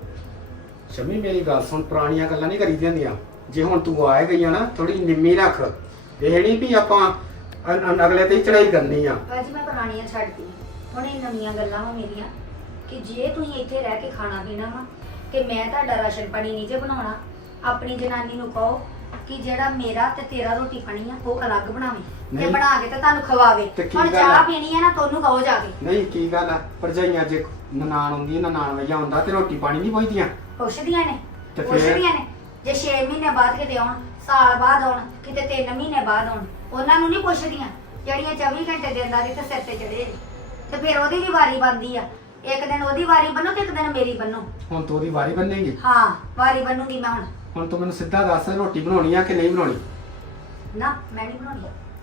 S4: ਸ਼ਮੀ ਮੇਰੀ ਗੱਲ ਸੁਣ, ਪੁਰਾਣੀਆਂ ਗੱਲਾਂ ਨਹੀਂ ਕਰੀਦੀਆਂ ਹੁੰਦੀਆਂ। ਜੇ ਹੁਣ ਤੂੰ ਆਏ ਗਈਆਂ ਨਾ, ਥੋੜੀ ਨਿੰਮੀ ਰੱਖ। ਇਹ ਨਹੀਂ ਵੀ ਆਪਾਂ ਅਗਲੇ ਤੇ ਚੜਾਈ ਕਰਨੀ ਆ।
S2: ਭਾਜੀ ਮੈਂ ਪੁਰਾਣੀਆਂ ਛੱਡਦੀ, ਹੁਣ ਇਹ ਨਵੀਆਂ ਗੱਲਾਂ ਵਾ ਮੇਰੀਆਂ ਕਿ ਜੇ ਤੁਸੀਂ ਇੱਥੇ ਰਹਿ ਕੇ ਖਾਣਾ ਪੀਣਾ ਵਾ ਕਿ ਮੈਂ ਤੁਹਾਡਾ ਰਾਸ਼ਨ ਪਾਣੀ ਨਹੀਂ ਜੇ ਬਣਾਉਣਾ। ਆਪਣੀ ਜਨਾਨੀ ਨੂੰ ਕਹੋ ਕਿ ਜਿਹੜਾ ਮੇਰਾ ਤੇ ਤੇਰਾ ਰੋਟੀ ਪਾਣੀ ਆ ਉਹ ਅਲੱਗ ਬਣਾਵੇ ਤੇ
S4: ਨਹੀਂ।
S2: ਬਣਾ ਕੇ ਤੇ ਤੁਹਾਨੂੰ ਖਵਾਵੇ।
S4: ਤੇ ਕੀ
S2: ਹੁਣ
S4: ਗੱਲ ਆ?
S2: ਚਾਹ ਪੀਣੀ ਆ ਨਾ ਤੁਹਾਨੂੰ ਕਹੋ ਜਾ ਕੇ।
S4: ਨਹੀਂ ਕੀ ਗੱਲ ਆ, ਭਰਜਾਈਆਂ ਜੇ ਨਨਾਣ ਹੁੰਦੀ ਹੈ, ਨਨਾਣ ਵਈਆ ਹੁੰਦਾ ਤੇ ਰੋਟੀ ਪਾਣੀ ਨਹੀਂ ਪੁੱਛਦੀਆਂ।
S2: ਪੁੱਛਦੀਆਂ ਨੇ
S4: ਤੇ ਫਿਰ?
S2: ਪੁੱਛਦੀਆਂ ਨੇ। ਜੇ 6 ਮਹੀਨੇ ਬਾਅਦ ਕਿਤੇ ਆਉਣ, ਸਾਲ ਬਾਅਦ ਆਉਣ, ਕਿਤੇ 3 ਮਹੀਨੇ ਬਾਅਦ ਆਉਣ, ਉਹਨਾਂ ਨੂੰ ਨਹੀਂ ਪੁੱਛਦੀਆਂ ਜਿਹੜੀਆਂ 24 ਘੰਟੇ ਦਿੰਦਾਰੀ ਤੇ ਸਿਰ ਤੇ ਚੜੇ ਨੇ। ਤੇ ਫਿਰ ਉਹਦੀ ਵੀ ਵਾਰੀ ਬਣਦੀ ਆ। ਇੱਕ ਦਿਨ ਉਹਦੀ ਵਾਰੀ ਬੰਨੋ ਤੇ ਇੱਕ ਦਿਨ ਮੇਰੀ ਬੰਨੋ।
S4: ਹੁਣ ਤੂੰ ਉਹਦੀ ਵਾਰੀ ਬੰਨੇਗੀ?
S2: ਹਾਂ ਵਾਰੀ ਬੰਨੂਗੀ ਮੈਂ ਹੁਣ।
S4: ਹੁਣ ਤੂੰ ਮੈਨੂੰ ਸਿੱਧਾ ਦੱਸ, ਰੋਟੀ ਬਣਾਉਣੀ ਆ ਕਿ ਨਹੀਂ ਬਣਾਉਣੀ?
S2: ਨਾ ਮੈਂ ਨਹੀਂ ਬਣਾਉਣੀ,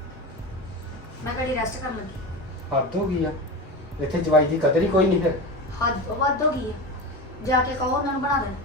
S2: ਮੈਂ ਘੜੀ ਰੈਸਟ ਕਰਨ ਲੱਗੀ।
S4: ਹੱਦ ਹੋ ਗਈ ਆ, ਇੱਥੇ ਜਵਾਈ ਦੀ ਕਦਰ ਹੀ ਕੋਈ ਨਹੀਂ। ਫਿਰ
S2: ਹੱਦ ਵੱਧ ਹੋ ਗਈ ਆ, ਜਾ ਕੇ ਕਹੋ ਉਹਨਾਂ ਨੂੰ ਬਣਾ ਦੇਣ।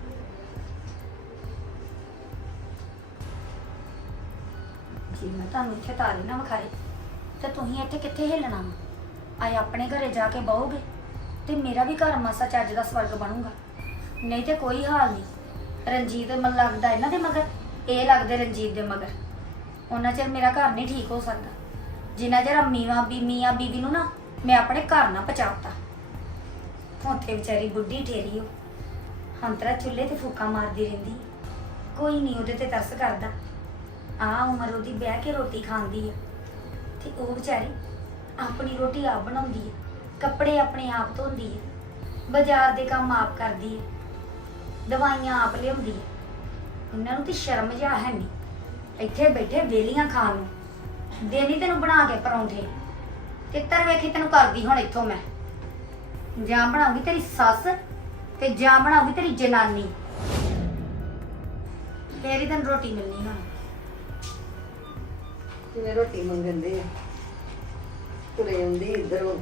S2: ਜੀ ਮੈਂ ਤੁਹਾਨੂੰ ਇੱਥੇ ਤਾਰੀ ਨਾ ਵਿਖਾਈ ਤੇ ਤੁਸੀਂ ਇੱਥੇ ਕਿੱਥੇ ਹਿੱਲਣਾ ਵਾ? ਆਏ ਆਪਣੇ ਘਰੇ ਜਾ ਕੇ ਬਹੋਗੇ ਤੇ ਮੇਰਾ ਵੀ ਘਰ ਮਾਸਾ ਚੱਜ ਦਾ ਸਵਰਗ ਬਣੂਗਾ। ਨਹੀਂ ਤੇ ਕੋਈ ਹਾਲ ਨਹੀਂ। ਰਣਜੀਤ ਮਨ ਲੱਗਦਾ ਇਹਨਾਂ ਦੇ ਮਗਰ, ਇਹ ਲੱਗਦੇ ਰਣਜੀਤ ਦੇ ਮਗਰ। ਉਹਨਾਂ ਚਿਰ ਮੇਰਾ ਘਰ ਨਹੀਂ ਠੀਕ ਹੋ ਸਕਦਾ ਜਿੰਨਾ ਚਿਰ ਮੀਆਂ ਬੀਵੀ ਨੂੰ ਨਾ ਮੈਂ ਆਪਣੇ ਘਰ ਨਾ ਪਹੁੰਚਾਤਾ। ਉੱਥੇ ਵਿਚਾਰੀ ਬੁੱਢੀ ਠੇਰੀ ਹੋ ਹੰਤਰਾ ਚੁੱਲ੍ਹੇ ਤੇ ਫੂਕਾ ਮਾਰਦੀ ਰਹਿੰਦੀ, ਕੋਈ ਨਹੀਂ ਉਹਦੇ ਤੇ ਤਰਸ ਕਰਦਾ। ਆ ਉਮਰ ਉਹਦੀ ਬਹਿ ਕੇ ਰੋਟੀ ਖਾਂਦੀ ਆ ਤੇ ਉਹ ਵਿਚਾਰੀ ਆਪਣੀ ਰੋਟੀ ਆਪ ਬਣਾਉਂਦੀ ਹੈ, ਕੱਪੜੇ ਆਪਣੇ ਆਪ ਧੋਂਦੀ ਹੈ, ਬਾਜ਼ਾਰ ਦੇ ਕੰਮ ਆਪ ਕਰਦੀ ਹੈ। ਦਵਾਈਆਂ ਆਪ ਲਿਆਉਂਦੀ ਹੈ। ਇਹਨਾਂ ਨੂੰ ਤੇ ਸ਼ਰਮ ਜਿਹਾ ਹੈ ਨਹੀਂ, ਇੱਥੇ ਬੈਠੇ ਵੇਲੀਆਂ ਖਾਣ ਨੂੰ। ਦੇਣੀ ਤੈਨੂੰ ਬਣਾ ਕੇ ਪਰੌਂਠੇ, ਤਿੱਤਰ ਵੇਖੀ ਤੈਨੂੰ ਕਰਦੀ ਹੁਣ ਇੱਥੋਂ ਮੈਂ। ਜਾਂ ਬਣਾਉਂਗੀ ਤੇਰੀ ਸੱਸ ਤੇ ਜਾਂ ਬਣਾਉਂਗੀ ਤੇਰੀ ਜਨਾਨੀ, ਤੇਰੀ ਤੈਨੂੰ ਰੋਟੀ ਮਿਲਣੀ ਹੁਣ।
S1: ਕਿਵੇਂ ਰੋਟੀ ਮੰਗਦੇ ਆ, ਤੁਰੇ ਆਉਂਦੀ ਇੱਧਰੋਂ।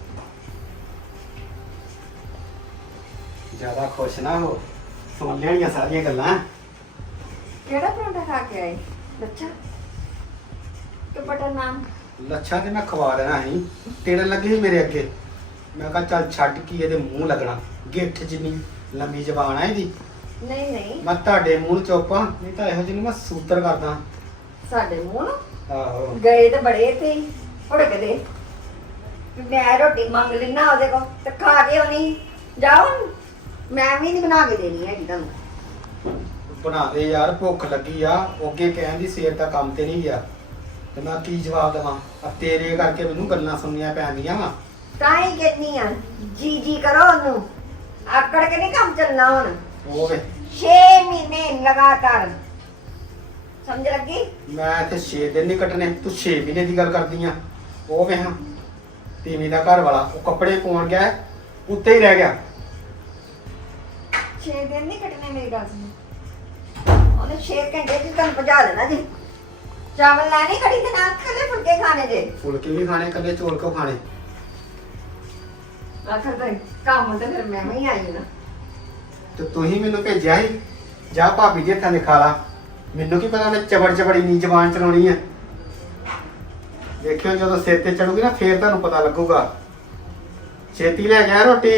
S4: ਜ਼ਿਆਦਾ ਖੁਸ਼ ਨਾ ਹੋ, ਸੁਣ ਲੈਣੀਆਂ ਸਾਰੀਆਂ ਗੱਲਾਂ।
S1: ਕਿਹੜਾ ਪਰੌਂਠਾ ਖਾ ਕੇ ਆਏ? ਲੱਛਾ ਕਿ ਬਟਰ ਨਾਨ?
S4: ਲੱਛਾ ਤੇ ਮੈਂ ਖਵਾ ਦੇਣਾ ਸੀ, ਤੇਰੇ ਲੱਗੇ ਸੀ ਮੇਰੇ ਅੱਗੇ। ਮੈਂ ਕਿਹਾ ਚੱਲ ਛੱਡ ਕੀ ਇਹਦੇ ਮੂੰਹ ਲੱਗਣਾ, ਗਿੱਠ ਜਿੰਨੀ ਲੰਮੀ ਜ਼ਬਾਨ ਆ ਇਹਦੀ।
S1: ਨਹੀਂ ਨਹੀਂ,
S4: ਮੈਂ ਤੁਹਾਡੇ ਮੂੰਹ ਨੂੰ ਚੁੱਪਾਂ, ਨਹੀਂ ਤਾਂ ਇਹੋ ਜਿਹੀ ਨੂੰ ਮੈਂ ਸੂਤਰ ਕਰਦਾ।
S1: ਸਾਡੇ ਮੂੰਹ ਨੂੰ
S4: ਆਹੋ
S1: ਗਏ ਤੇ ਬੜੇ ਤੇ ਹੁੜਕਦੇ। ਮੈਂ ਰੋਟੀ ਮੰਗ ਲੈਣਾ ਉਹਦੇ ਕੋਲ ਤੇ ਖਾ ਕੇ ਆਉਣੀ। ਜਾਓ, ਮੈਂ ਵੀ ਨਹੀਂ ਬਣਾ ਕੇ ਦੇਣੀ ਹੈਗੀ ਤੁਹਾਨੂੰ।
S4: ਬਣਾ ਦੇ ਯਾਰ, ਭੁੱਖ ਲੱਗੀ ਆ। ਅੱਗੇ ਕਹਿਣ ਦੀ ਸਵੇਰ ਦਾ ਕੰਮ ਤੇ ਨਹੀਂ ਗਿਆ ਤੇ ਮੈਂ ਕੀ ਜਵਾਬ ਦੇਵਾਂ? ਆ ਤੇਰੇ ਕਰਕੇ ਮੈਨੂੰ ਗੱਲਾਂ ਸੁਣਨੀਆਂ ਪੈਂਦੀਆਂ ਵਾ।
S1: ਤਾਂ ਹੀ ਕਹਿੰਦੀ ਆ, ਜੀ ਜੀ ਕਰੋ ਉਹਨੂੰ। ਆਕੜ ਕੇ ਨਹੀਂ ਕੰਮ ਚੱਲਣਾ ਹੁਣ।
S4: ਉਹ ਵੇ
S1: 6 ਮਹੀਨੇ ਲਗਾਤਾਰ, ਸਮਝ ਲੱਗੀ?
S4: ਮੈਂ ਇੱਥੇ 6 ਦਿਨ ਨਹੀਂ ਕੱਟਣੇ, ਤੂੰ 6 ਮਹੀਨੇ ਦੀ ਗੱਲ ਕਰਦੀ ਆ। ਉਹ ਵੇ ਹਾਂ ਤੀਵੀਂ ਦਾ ਘਰ ਵਾਲਾ, ਉਹ ਕੱਪੜੇ ਪਾਉਣ ਗਿਆ ਉੱਤੇ ਹੀ ਰਹਿ ਗਿਆ।
S1: 6 ਦਿਨ ਨਹੀਂ ਕੱਟਣੇ, ਮੇਰੀ ਗੱਲ ਸੁਣ। ਉਹਨੇ 6 ਘੰਟੇ ਚ ਤੁਹਾਨੂੰ ਪਹੁੰਚਾ ਦੇਣਾ ਜੀ। ਚਾਵਲ ਲੈਣੇ ਕੜੀ ਦੇ ਨਾਲ, ਖਾਣੇ ਫੁਲਕੇ ਖਾਣੇ ਜੇ।
S4: ਫੁਲਕੇ ਵੀ ਖਾਣੇ, ਕੱਲੇ ਚੌਲ ਕਿਉਂ ਖਾਣੇ?
S1: ਆਖਰ ਤਾਂ ਕੰਮ ਤੇ ਫਿਰ ਮੈਂ ਹੀ ਆਈ ਨਾ।
S4: ਤੇ ਤੂੰ ਹੀ ਮੈਨੂੰ ਭੇਜਿਆ ਸੀ, ਜਾ ਭਾਬੀ ਦੇ ਹੱਥਾਂ ਦੇ ਖਾ ਲਾ। ਮੈਨੂੰ ਕੀ ਪਤਾ ਉਹਨੇ ਚਬੜ ਚਬੜੀ ਨੀ ਜ਼ਬਾਨ ਚਲਾਉਣੀ ਆ। ਦੇਖਿਓ ਜਦੋਂ ਸਿਰ ਤੇ ਚੜੂਗੀ ਨਾ ਫੇਰ ਤੁਹਾਨੂੰ ਪਤਾ ਲੱਗੂਗਾ। ਛੇਤੀ ਲੈ ਗਿਆ ਰੋਟੀ।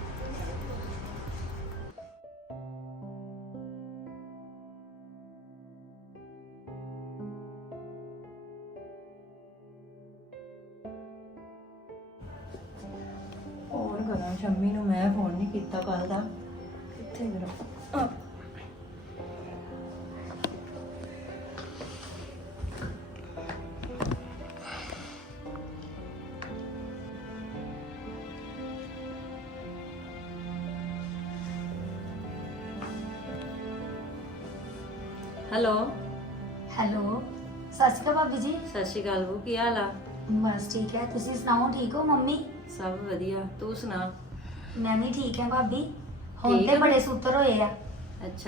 S5: ਹੋਰ ਕਰਾਂ, ਸ਼ੰਮੀ ਨੂੰ ਮੈਂ ਫੋਨ ਨਹੀਂ ਕੀਤਾ ਕੱਲ ਦਾ। ਕਿੱਥੇ ਮੇਰਾ ਹੈਲੋ।
S2: ਹੈਲੋ, ਸਤਿ ਸ਼੍ਰੀ ਅਕਾਲ ਭਾਬੀ ਜੀ।
S5: ਸਤਿ ਸ਼੍ਰੀ ਅਕਾਲ ਬੂ, ਕੀ ਹਾਲ ਆ?
S2: ਬਸ ਠੀਕ ਹੈ, ਤੁਸੀਂ ਸੁਣਾਓ, ਠੀਕ ਹੋ ਮੰਮੀ?
S5: ਸਭ ਵਧੀਆ, ਤੂੰ ਸੁਣਾ?
S2: ਮੈਂ ਵੀ ਠੀਕ ਹਾਂ ਭਾਬੀ। ਹੁਣ
S5: ਠੀਕ
S2: ਤੇ
S5: ਹੈ।
S2: ਬੜੇ ਸੂਤਰ ਹੋਏ ਆ।
S5: ਅੱਛਾ,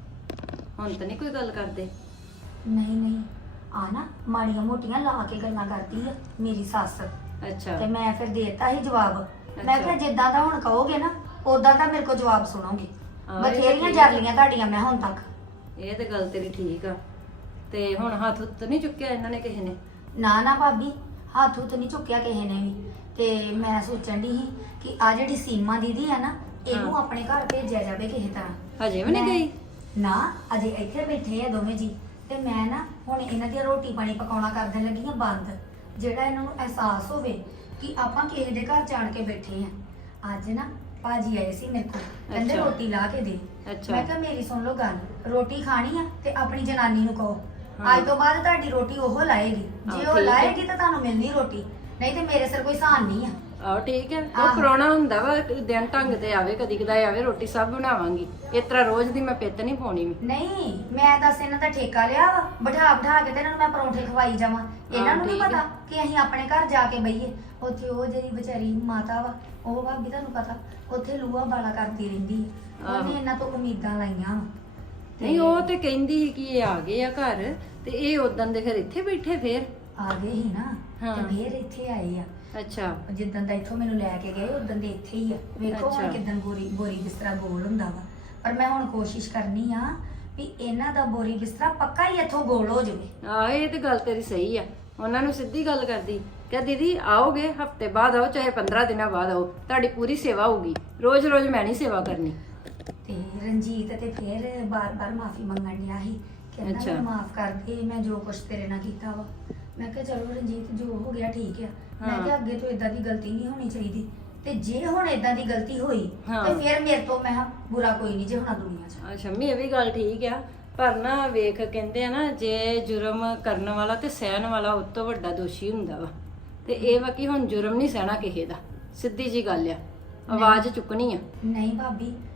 S5: ਹੁਣ ਤਾਂ ਨਹੀਂ ਕੋਈ ਗੱਲ ਕਰਦੇ?
S2: ਨਹੀਂ ਨਹੀਂ, ਆ ਨਾ ਮਾੜੀਆਂ ਮੋਟੀਆਂ ਲਾ ਕੇ ਗੱਲਾਂ ਕਰਦੀ ਆ ਮੇਰੀ ਸੱਸ।
S5: ਅੱਛਾ
S2: ਤੇ ਮੈਂ ਫਿਰ ਦੇਤਾ ਹੀ ਜਵਾਬ। ਮੈਂ
S5: ਅੱਛਾ।
S2: ਕਿਹਾ ਜਿੱਦਾਂ ਦਾ ਹੁਣ ਕਹੋਗੇ ਨਾ ਉਦਾਂ ਦਾ ਮੇਰੇ ਕੋਲ ਜਵਾਬ ਸੁਣੋਗੇ।
S5: ਹਾਂ, ਇਹ ਤਾਂ
S2: ਬਥੇਰੀਆਂ
S5: ਠੀਕ ਆ।
S2: ਜਰਲੀਆਂ ਤੁਹਾਡੀਆਂ ਮੈਂ ਹੁਣ ਤੱਕ।
S5: ਇਹ ਤੇ ਗੱਲ ਤੇਰੀ ਠੀਕ ਆ। ਤੇ ਹੁਣ ਹੱਥ ਉੱਤ ਨਹੀਂ ਚੁੱਕਿਆ ਇਹਨਾਂ ਨੇ ਕਿਸੇ ਨੇ?
S2: ਨਾ ਨਾ ਭਾਬੀ, ਹੱਥ ਹੁੱਥ ਨਹੀਂ ਚੁੱਕਿਆ ਕਿਸੇ ਨੇ ਵੀ। ਤੇ ਮੈਂ ਸੋਚਣ ਦੀ ਸੀ ਕਿ ਆ ਜਿਹੜੀ ਸੀਮਾ ਦੀਦੀ ਆ ਨਾ, ਇਹਨੂੰ
S5: ਹਾਂ।
S2: ਆਪਣੇ ਘਰ ਭੇਜਿਆ ਜਾਵੇ ਕਿਸੇ ਤਰ੍ਹਾਂ।
S5: ਹਜੇ ਵੀ ਨਹੀਂ
S2: ਮੈਂ-
S5: ਗਈ?
S2: ਨਾ, ਅਜੇ ਇੱਥੇ ਬੈਠੇ ਆ ਦੋਵੇਂ ਜੀ। ਤੇ ਮੈਂ ਨਾ ਹੁਣ ਇਹਨਾਂ ਦੀ ਰੋਟੀ ਪਾਣੀ ਪਕਾਉਣਾ ਕਰ ਦੇਣ ਲੱਗੀ ਆ ਬੰਦ, ਜਿਹੜਾ ਇਹਨਾਂ ਨੂੰ ਅਹਿਸਾਸ ਹੋਵੇ ਕਿ ਆਪਾਂ ਕਿਸੇ ਦੇ ਘਰ ਜਾਣ ਕੇ ਬੈਠੇ ਆ। ਅੱਜ ਨਾ ਭਾਜੀ ਆਏ ਸੀ ਮੇਰੇ ਕੋਲ, ਕਹਿੰਦੇ
S5: ਅੱਛਾ।
S2: ਰੋਟੀ ਲਾ ਕੇ ਦੇ।
S5: ਅੱਛਾ।
S2: ਮੈਂ ਕਿਹਾ ਮੇਰੀ ਸੁਣ ਲਓ ਗੱਲ, ਰੋਟੀ ਖਾਣੀ ਆ ਤੇ ਆਪਣੀ ਜਨਾਨੀ ਨੂੰ ਕਹੋ
S5: ਹਾਂ।
S2: ਅੱਜ ਤੋਂ ਬਾਅਦ ਤੁਹਾਡੀ ਰੋਟੀ ਉਹ ਲਾਏਗੀ।
S5: ਹਾਂ,
S2: ਜੇ ਉਹ
S5: ਠੀਕ ਹੈ।
S2: ਲਾਏਗੀ ਤਾਂ ਤੁਹਾਨੂੰ ਮਿਲਣੀ ਰੋਟੀ, ਨਹੀਂ ਤੇ ਮੇਰੇ ਸਿਰ ਕੋਈ ਸਹਾਨ ਨਹੀਂ ਆ।
S5: ਆਹੋ ਠੀਕ ਹੈ, ਉਹ
S2: ਆਹੋ।
S5: ਪੁਰਾਣਾ ਹੁੰਦਾ ਵਾ, ਦਿਨ ਢੰਗ ਤੇ ਆਵੇ, ਕਦੀ ਕਦਾਈ ਆਵੇ, ਰੋਟੀ ਸਭ ਬਣਾਵਾਂਗੀ। ਇਸ ਤਰ੍ਹਾਂ ਰੋਜ਼ ਦੀ ਮੈਂ ਪਿੱਤ ਨਹੀਂ ਪਾਉਣੀ ਵੀ।
S2: ਨਹੀਂ, ਮੈਂ ਦੱਸ ਇਹਨਾਂ ਦਾ ਠੇਕਾ ਲਿਆ ਵਾ, ਬਿਠਾ ਬਿਠਾ ਕੇ ਤੇ ਇਹਨਾਂ ਨੂੰ ਮੈਂ ਪਰੌਂਠੇ ਖਵਾਈ ਜਾਵਾਂ। ਇਹਨਾਂ ਨੂੰ ਨਹੀਂ
S5: ਠੀਕ
S2: ਪਤਾ
S5: ਹੈ।
S2: ਕਿ ਅਸੀਂ ਆਪਣੇ ਘਰ ਜਾ ਕੇ ਬਈਏ। ਉੱਥੇ ਉਹ ਜਿਹੜੀ ਵਿਚਾਰੀ ਮਾਤਾ ਵਾ, ਉਹ ਭਾਬੀ ਤੁਹਾਨੂੰ ਪਤਾ ਉੱਥੇ ਲੂਆ ਬਾਲਾ ਕਰਦੀ ਰਹਿੰਦੀ ਹੈ। ਉਹਨੇ
S5: ਆਹੋ।
S2: ਇਹਨਾਂ ਤੋਂ ਉਮੀਦਾਂ ਲਾਈਆਂ ਵਾ।
S5: ਨਹੀਂ, ਉਹ ਤੇ ਕਹਿੰਦੀ ਸੀ ਕਿ ਇਹ ਆ ਗਏ ਆ ਘਰ, ਤੇ ਇਹ ਉਦੋਂ ਦੇ ਫਿਰ ਇੱਥੇ ਬੈਠੇ ਫੇਰ?
S2: ਆ ਗਏ ਹੀ ਨਾ,
S5: ਹਾਂ।
S2: ਤੇ ਫੇਰ ਇੱਥੇ ਆਏ ਆ।
S5: ਅੱਛਾ
S2: ਜਿੱਦਣ ਦਾ ਇੱਥੋਂ ਮੈਨੂੰ ਲੈ ਕੇ ਗਏ ਉਦੋਂ ਦੇ ਇੱਥੇ ਹੀ ਆ। ਵੇਖੋ ਹੁਣ
S5: ਅੱਛਾ।
S2: ਕਿਦਾਂ ਬੋਰੀ ਬਿਸਤਰਾ ਗੋਲ ਹੁੰਦਾ ਵਾ। ਪਰ ਮੈਂ ਹੁਣ ਕੋਸ਼ਿਸ਼ ਕਰਨੀ ਆ ਵੀ ਇਹਨਾਂ ਦਾ ਬੋਰੀ ਬਿਸਤਰਾ ਪੱਕਾ ਹੀ ਇੱਥੋਂ ਗੋਲ ਹੋ ਜਾਵੇ।
S5: ਆਹ ਇਹ ਤੇ ਗੱਲ ਤੇਰੀ ਸਹੀ ਆ। ਉਹਨਾਂ ਨੂੰ ਸਿੱਧੀ ਗੱਲ ਕਰਦੀ ਕਿ ਦੀਦੀ ਆਓਗੇ ਹਫਤੇ ਬਾਅਦ ਆਓ, ਚਾਹੇ 15 ਦਿਨਾਂ ਬਾਅਦ ਆਓ, ਤੁਹਾਡੀ ਪੂਰੀ ਸੇਵਾ ਹੋਊਗੀ। ਰੋਜ਼ ਰੋਜ਼ ਮੈਂ ਨਹੀਂ ਸੇਵਾ ਕਰਨੀ।
S2: ਤੇ ਰਣਜੀਤ ਤੇ ਫੇਰ ਬਾਰ-ਬਾਰ ਮਾਫੀ ਮੰਗਣ ਡਿਆ ਸੀ, ਕਹਿੰਦਾ
S5: ਅੱਛਾ।
S2: ਮੈਨੂੰ ਮਾਫ ਕਰ ਦੇ, ਮੈਂ ਜੋ ਕੁਛ ਤੇਰੇ ਨਾਲ ਕੀਤਾ ਵਾ। ਮੈਂ ਕਿਹਾ ਚਲੋ ਰਣਜੀਤ, ਜੋ ਹੋ ਗਿਆ ਠੀਕ ਆ। ਮੈਂ
S5: ਹਾਂ।
S2: ਕਿਹਾ ਅੱਗੇ ਤੋਂ ਇਦਾਂ ਦੀ ਗਲਤੀ ਨਹੀਂ ਹੋਣੀ ਚਾਹੀਦੀ, ਤੇ ਜੇ ਹੁਣ ਇਦਾਂ ਦੀ ਗਲਤੀ ਹੋਈ
S5: ਹਾਂ।
S2: ਤੇ ਫਿਰ ਮੇਰੇ ਤੋਂ ਮੈਂ ਕਿਹਾ ਬੁਰਾ ਕੋਈ ਨਹੀਂ ਜੇ ਹੋਣਾ ਦੁਨੀਆ 'ਚ।
S5: ਸ਼ੰਮੀ ਇਹ ਵੀ ਗੱਲ ਠੀਕ ਆ, ਪਰ ਨਾ ਵੇਖ, ਕਹਿੰਦੇ ਆ ਨਾ, ਜੇ ਜੁਰਮ ਕਰਨ ਵਾਲਾ ਤੇ ਸਹਿਣ ਵਾਲਾ ਉਸ ਤੋਂ ਵੱਡਾ ਦੋਸ਼ੀ ਹੁੰਦਾ ਵਾ। ਤੇ ਇਹ ਵਾ ਕਿ ਹੁਣ ਜੁਰਮ ਨਹੀਂ ਸਹਿਣਾ ਕਿਸੇ ਦਾ, ਸਿੱਧੀ ਜੀ ਗੱਲ ਆ, ਆਵਾਜ਼ ਚੁੱਕਣੀ ਆ।
S2: ਨਹੀਂ ਭਾਬੀ,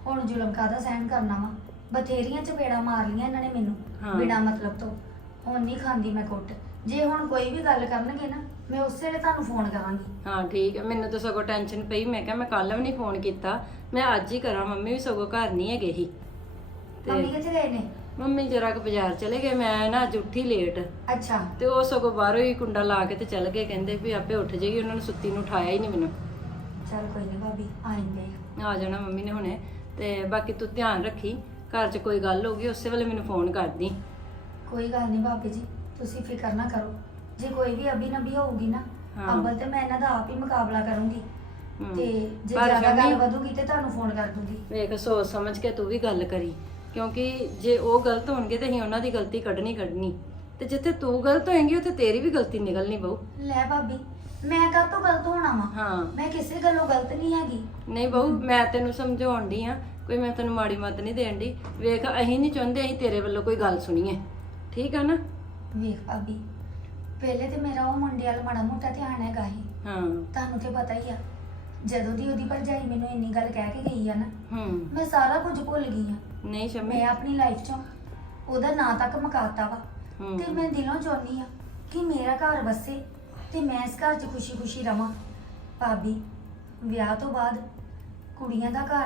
S2: ਹੁਣ ਜ਼ੁਲਮ ਕਾਹਦਾ ਸਹਿਣ ਕਰਨਾ ਵਾ? ਬਥੇਰੀਆਂ ਚਪੇੜਾਂ ਮਾਰ ਲੀਆਂ ਇਹਨਾਂ ਨੇ
S5: ਹਾਂ।
S2: ਮੈਨੂੰ ਬਿਨਾਂ ਮਤਲਬ ਤੋਂ। ਹੁਣ ਨਹੀਂ ਖਾਂਦੀ ਮੈਂ ਕੁੱਟ। ਜੇ ਹੁਣ ਕੋਈ ਵੀ ਗੱਲ ਕਰਨਗੇ ਨਾ, ਮੈਂ ਉਸੇ ਵੇਲੇ ਤੁਹਾਨੂੰ ਫੋਨ ਕਰਾਂਗੀ।
S5: ਹਾਂ ਠੀਕ ਹੈ, ਮੈਨੂੰ ਤਾਂ ਸਗੋਂ ਟੈਨਸ਼ਨ ਪਈ। ਮੈਂ ਕਿਹਾ ਮੈਂ ਕੱਲ ਵੀ ਨਹੀਂ ਫੋਨ ਕੀਤਾ, ਮੈਂ ਅੱਜ ਹੀ ਕਰਾਂ। ਮੰਮੀ ਵੀ ਸਗੋਂ ਘਰ ਨਹੀਂ ਹੈਗੇ ਹੀ
S2: ਮੰਮੀ ਕਿੱਥੇ ਗਏ ਨੇ?
S5: ਮੰਮੀ ਜਰਾ ਕੁ ਬਾਜ਼ਾਰ ਚਲੇ ਗਏ। ਮੈਂ ਨਾ ਅੱਜ ਉੱਠੀ ਲੇਟ,
S2: ਅੱਛਾ।
S5: ਤੇ ਉਹ ਸਗੋਂ ਬਾਹਰੋਂ ਹੀ ਕੁੰਡਾ ਲਾ ਕੇ ਤੇ ਚਲ ਗਏ। ਕਹਿੰਦੇ ਵੀ ਆਪੇ ਉੱਠ ਜਾਏਗੀ। ਉਹਨਾਂ ਨੂੰ ਸੁੱਤੀ ਨੂੰ ਉਠਾਇਆ ਹੀ ਨਹੀਂ ਮੈਨੂੰ।
S2: ਚੱਲ ਕੋਈ ਨਹੀਂ ਭਾਬੀ, ਆਏਂਗੇ।
S5: ਆ ਜਾਣਾ ਮੰਮੀ ਨੇ ਹੁਣੇ। ਤੇ ਬਾਕੀ ਤੂੰ ਧਿਆਨ ਰੱਖੀ, ਘਰ 'ਚ ਕੋਈ ਗੱਲ ਹੋਗੀ ਉਸੇ ਵੇਲੇ ਮੈਨੂੰ ਫੋਨ ਕਰਦੀ।
S2: ਕੋਈ ਗੱਲ ਨਹੀਂ ਭਾਬੀ ਜੀ, ਤੁਸੀਂ ਫਿਕਰ ਨਾ ਕਰੋ। ਜੇ ਕੋਈ ਵੀ ਅਬੀ ਨਬੀ ਹੋਊਗੀ ਨਾ,
S5: ਹਾਂ।
S2: ਅੱਬਲ ਤੇ ਮੈਂ ਇਹਨਾਂ ਦਾ ਆਪ ਹੀ ਮੁਕਾਬਲਾ ਕਰੂੰਗੀ।
S5: ਹਮ।
S2: ਤੇ ਜੇ
S5: ਪਰ
S2: ਜ਼ਿਆਦਾ ਗੱਲ
S5: ਸ਼ਮੀ,
S2: ਵਧੂਗੀ ਤੇ ਤੁਹਾਨੂੰ ਫੋਨ ਕਰ ਦੂੰਗੀ।
S5: ਵੇਖ ਸੋਚ ਸਮਝ ਕੇ ਤੂੰ ਵੀ ਗੱਲ ਕਰੀ, ਕਿਉਂਕਿ ਜੇ ਉਹ ਗਲਤ ਹੋਣਗੇ ਤੇ ਅਸੀਂ ਉਹਨਾਂ ਦੀ ਗਲਤੀ ਕੱਢਣੀ, ਤੇ ਜਿੱਥੇ ਤੂੰ ਗਲਤ ਹੋਏਂਗੀ ਉੱਥੇ ਤੇਰੀ ਵੀ ਗਲਤੀ ਨਿਕਲਣੀ ਬਹੂ।
S2: ਲੈ ਭਾਬੀ, ਮੈਂ ਕਾਹਤੋਂ ਗਲਤ ਹੋਣਾ ਵਾ?
S5: ਹਾਂ।
S2: ਮੈਂ ਕਿਸੇ ਗੱਲੋਂ ਗਲਤ ਨਹੀਂ ਹੈਗੀ।
S5: ਨਹੀਂ ਬਹੂ, ਮੈਂ ਤੈਨੂੰ ਸਮਝਾਉਣ ਡਈ ਆ, ਕੋਈ ਮੈਂ ਤੈਨੂੰ ਮਾੜੀ ਮੱਤ ਨਹੀਂ ਦੇਣ ਡਈ। ਵੇਖ ਅਸੀਂ ਨਹੀਂ ਚਾਹੁੰਦੇ ਅਸੀਂ ਤੇਰੇ ਵੱਲੋਂ ਕੋਈ ਗੱਲ ਸੁਣੀਏ, ਠੀਕ ਆ ਨਾ?
S2: ਵੇਖ ਭਾਬੀ, ਪਹਿਲੇ ਤੇ ਮੇਰਾ ਉਹ ਮੁੰਡੇ ਵਾਲ ਮਾੜਾ ਮੋਟਾ ਧਿਆਨ ਹੈਗਾ ਹੀ।
S5: ਹਾਂ।
S2: ਤੁਹਾਨੂੰ ਤੇ ਪਤਾ ਹੀ ਆ, ਜਦੋਂ ਦੀ ਉਹਦੀ ਭਰਜਾਈ ਮੈਨੂੰ ਇੰਨੀ ਗੱਲ ਕਹਿ ਕੇ ਗਈ ਆ ਨਾ, ਮੈਂ ਸਾਰਾ ਕੁਝ ਭੁੱਲ ਗਈ ਆ।
S5: ਨਹੀਂ ਸ਼ਮੀ।
S2: ਮੈਂ ਆਪਣੀ ਲਾਈਫ 'ਚੋਂ ਉਹਦਾ ਨਾਂ ਤੱਕ ਮੁਕਾਤਾ ਵਾ। ਤੇ ਮੈਂ ਦਿਲੋਂ ਚਾਹੁੰਦੀ ਆ ਕਿ ਮੇਰਾ ਘਰ ਵਸੇ ਤੇ ਮੈਂ ਇਸ ਘਰ 'ਚ ਖੁਸ਼ੀ-ਖੁਸ਼ੀ ਰਵਾਂ। ਭਾਬੀ, ਵਿਆਹ ਤੋਂ ਬਾਅਦ ਕੁੜੀਆਂ ਦਾ ਘਰ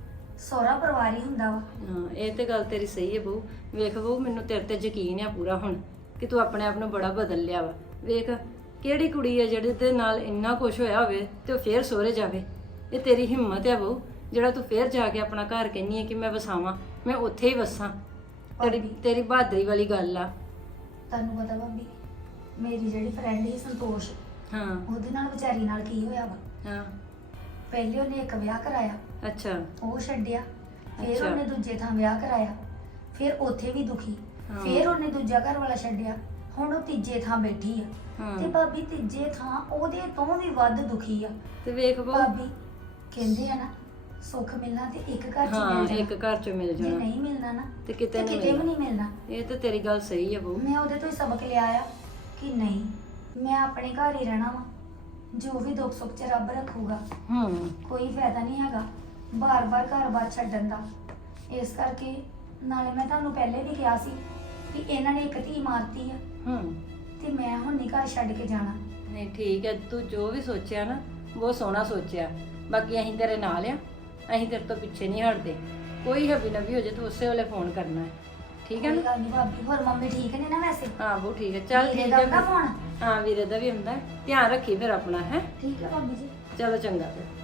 S2: ਸਹੁਰਾ ਪਰਿਵਾਰ ਹੀ ਹੁੰਦਾ ਵਾ।
S5: ਹਾਂ, ਇਹ ਤੇ ਗੱਲ ਤੇਰੀ ਸਹੀ ਹੈ ਬਹੂ। ਵੇਖ ਬਹੂ, ਮੈਨੂੰ ਤੇਰੇ ਤੇ ਯਕੀਨ ਆ ਪੂਰਾ ਹੁਣ ਕਿ ਤੂੰ ਆਪਣੇ ਆਪ ਨੂੰ ਬੜਾ ਬਦਲ ਲਿਆ ਵਾ। ਵੇਖ ਕਿਹੜੀ ਕੁੜੀ ਹੈ ਜਿਹੜੀ ਦੇ ਨਾਲ ਇੰਨਾ ਕੁਝ ਹੋਇਆ ਹੋਵੇ ਤੇ ਉਹ ਫੇਰ ਸਹੁਰੇ ਜਾਵੇ। ਇਹ ਤੇਰੀ ਹਿੰਮਤ ਹੈ ਬਹੂ, ਜਿਹੜਾ ਤੂੰ ਫੇਰ ਜਾ ਕੇ ਆਪਣਾ ਘਰ ਕਹਿੰਨੀ ਹੈ ਕਿ ਮੈਂ ਵਸਾਵਾਂ, ਮੈਂ ਉੱਥੇ ਹੀ ਵਸਾਂ। ਤੇਰੀ ਬਹਾਦਰੀ ਵਾਲੀ ਗੱਲ ਆ।
S2: ਤੁਹਾਨੂੰ ਪਤਾ ਭਾਬੀ, ਮੇਰੀ ਜਿਹੜੀ ਫਰੈਂਡ ਸੀ ਸੰਤੋਸ਼,
S5: ਹਾਂ।
S2: ਉਹਦੇ ਨਾਲ ਵਿਚਾਰੀ ਨਾਲ ਕੀ ਹੋਇਆ ਵਾ?
S5: ਹਾਂ।
S2: ਪਹਿਲੇ ਉਹਨੇ ਇੱਕ ਵਿਆਹ ਕਰਾਇਆ,
S5: ਅੱਛਾ।
S2: ਉਹ ਛੱਡਿਆ। ਫਿਰ
S5: ਅੱਛਾ।
S2: ਉਹਨੇ ਦੂਜੇ ਥਾਂ ਵਿਆਹ ਕਰਾਇਆ, ਫਿਰ ਉੱਥੇ ਵੀ ਦੁਖੀ।
S5: ਹਾਂ।
S2: ਫਿਰ ਉਹਨੇ ਦੂਜਾ ਘਰ ਵਾਲਾ ਛੱਡਿਆ, ਹੁਣ ਉਹ ਤੀਜੇ ਥਾਂ ਬੈਠੀ ਆ।
S5: ਹਾਂ।
S2: ਤੇ ਭਾਬੀ ਤੀਜੇ ਥਾਂ ਉਹਦੇ ਤੋਂ ਵੀ ਵੱਧ ਦੁਖੀ ਆ।
S5: ਤੇ ਵੇਖ ਬਹੂ।
S2: ਭਾਬੀ ਕਹਿੰਦੇ ਆ ਨਾ, ਸੁੱਖ ਮਿਲਣਾ ਤੇ ਇੱਕ ਘਰ ਚ
S5: ਹਾਂ,
S2: ਮਿਲ ਜਾਣਾ।
S5: ਇੱਕ ਘਰ ਚੋਂ ਮਿਲ
S2: ਜੇ
S5: ਜਾਣਾ
S2: ਨਹੀਂ ਮਿਲਣਾ ਨਾ
S5: ਤੇ ਕਿਤੇ ਨਹੀਂ
S2: ਵੀ ਨਹੀਂ ਮਿਲਣਾ।
S5: ਇਹ ਤੇ ਤੇਰੀ ਗੱਲ ਸਹੀ ਹੈ ਬਹੂ।
S2: ਮੈਂ ਉਹਦੇ ਤੋਂ ਹੀ ਸਬਕ ਲਿਆ ਆ ਕਿ ਨਹੀਂ, ਮੈਂ ਆਪਣੇ ਘਰ ਹੀ ਰਹਿਣਾ ਵਾ। ਜੋ ਵੀ ਦੁੱਖ ਸੁੱਖ ਚ ਰੱਬ ਰੱਖੂਗਾ, ਕੋਈ ਫਾਇਦਾ ਨਹੀਂ ਹੈਗਾ ਬਾਰ-ਬਾਰ ਘਰ-ਬਾਰ ਛੱਡਣ ਦਾ। ਇਸ ਕਰਕੇ ਨਾਲੇ ਮੈਂ ਤੁਹਾਨੂੰ ਪਹਿਲੇ ਵੀ ਕਿਹਾ ਸੀ ਕਿ ਇਹਨਾਂ ਨੇ ਇੱਕ ਧੀ ਮਾਰਤੀ ਆ ਤੇ ਮੈਂ ਹੁਣ ਨਹੀਂ ਘਰ ਛੱਡ ਕੇ ਜਾਣਾ।
S5: ਨਹੀਂ ਠੀਕ ਹੈ, ਤੂੰ ਜੋ ਵੀ ਸੋਚਿਆ ਨਾ ਬਹੁਤ ਸੋਹਣਾ ਸੋਚਿਆ। ਬਾਕੀ ਅਸੀਂ ਤੇਰੇ ਨਾਲ ਆ, ਅਸੀਂ ਤੇਰੇ ਤੋਂ ਪਿੱਛੇ ਨਹੀਂ ਹਟਦੇ। ਕੋਈ ਹਬੀ ਨਬੀ ਹੋ ਜੇ ਤੂੰ ਉਸੇ ਵੇਲੇ ਫੋਨ ਕਰਨਾ ਹੈ, ਠੀਕ ਹੈ
S2: ਕੋਈ
S5: ਨਾ?
S2: ਗੱਲ ਨਹੀਂ ਭਾਬੀ, ਹੋਰ ਮੰਮੀ ਠੀਕ ਨੇ ਨਾ ਵੈਸੇ?
S5: ਹਾਂ ਬਹੁਤ ਠੀਕ ਹੈ। ਚੱਲ
S2: ਵੀਰੇ
S5: ਠੀਕ
S2: ਦਾ
S5: ਹੈ
S2: ਆਉਂਦਾ
S5: ਫਿਰ।
S2: ਫੋਨ?
S5: ਹਾਂ ਵੀਰੇ ਦਾ ਵੀ ਹੁੰਦਾ। ਧਿਆਨ ਰੱਖੀ ਫਿਰ ਆਪਣਾ, ਹੈ?
S2: ਠੀਕ ਹੈ ਭਾਬੀ ਜੀ।
S5: ਚਲੋ ਚੰਗਾ ਫਿਰ।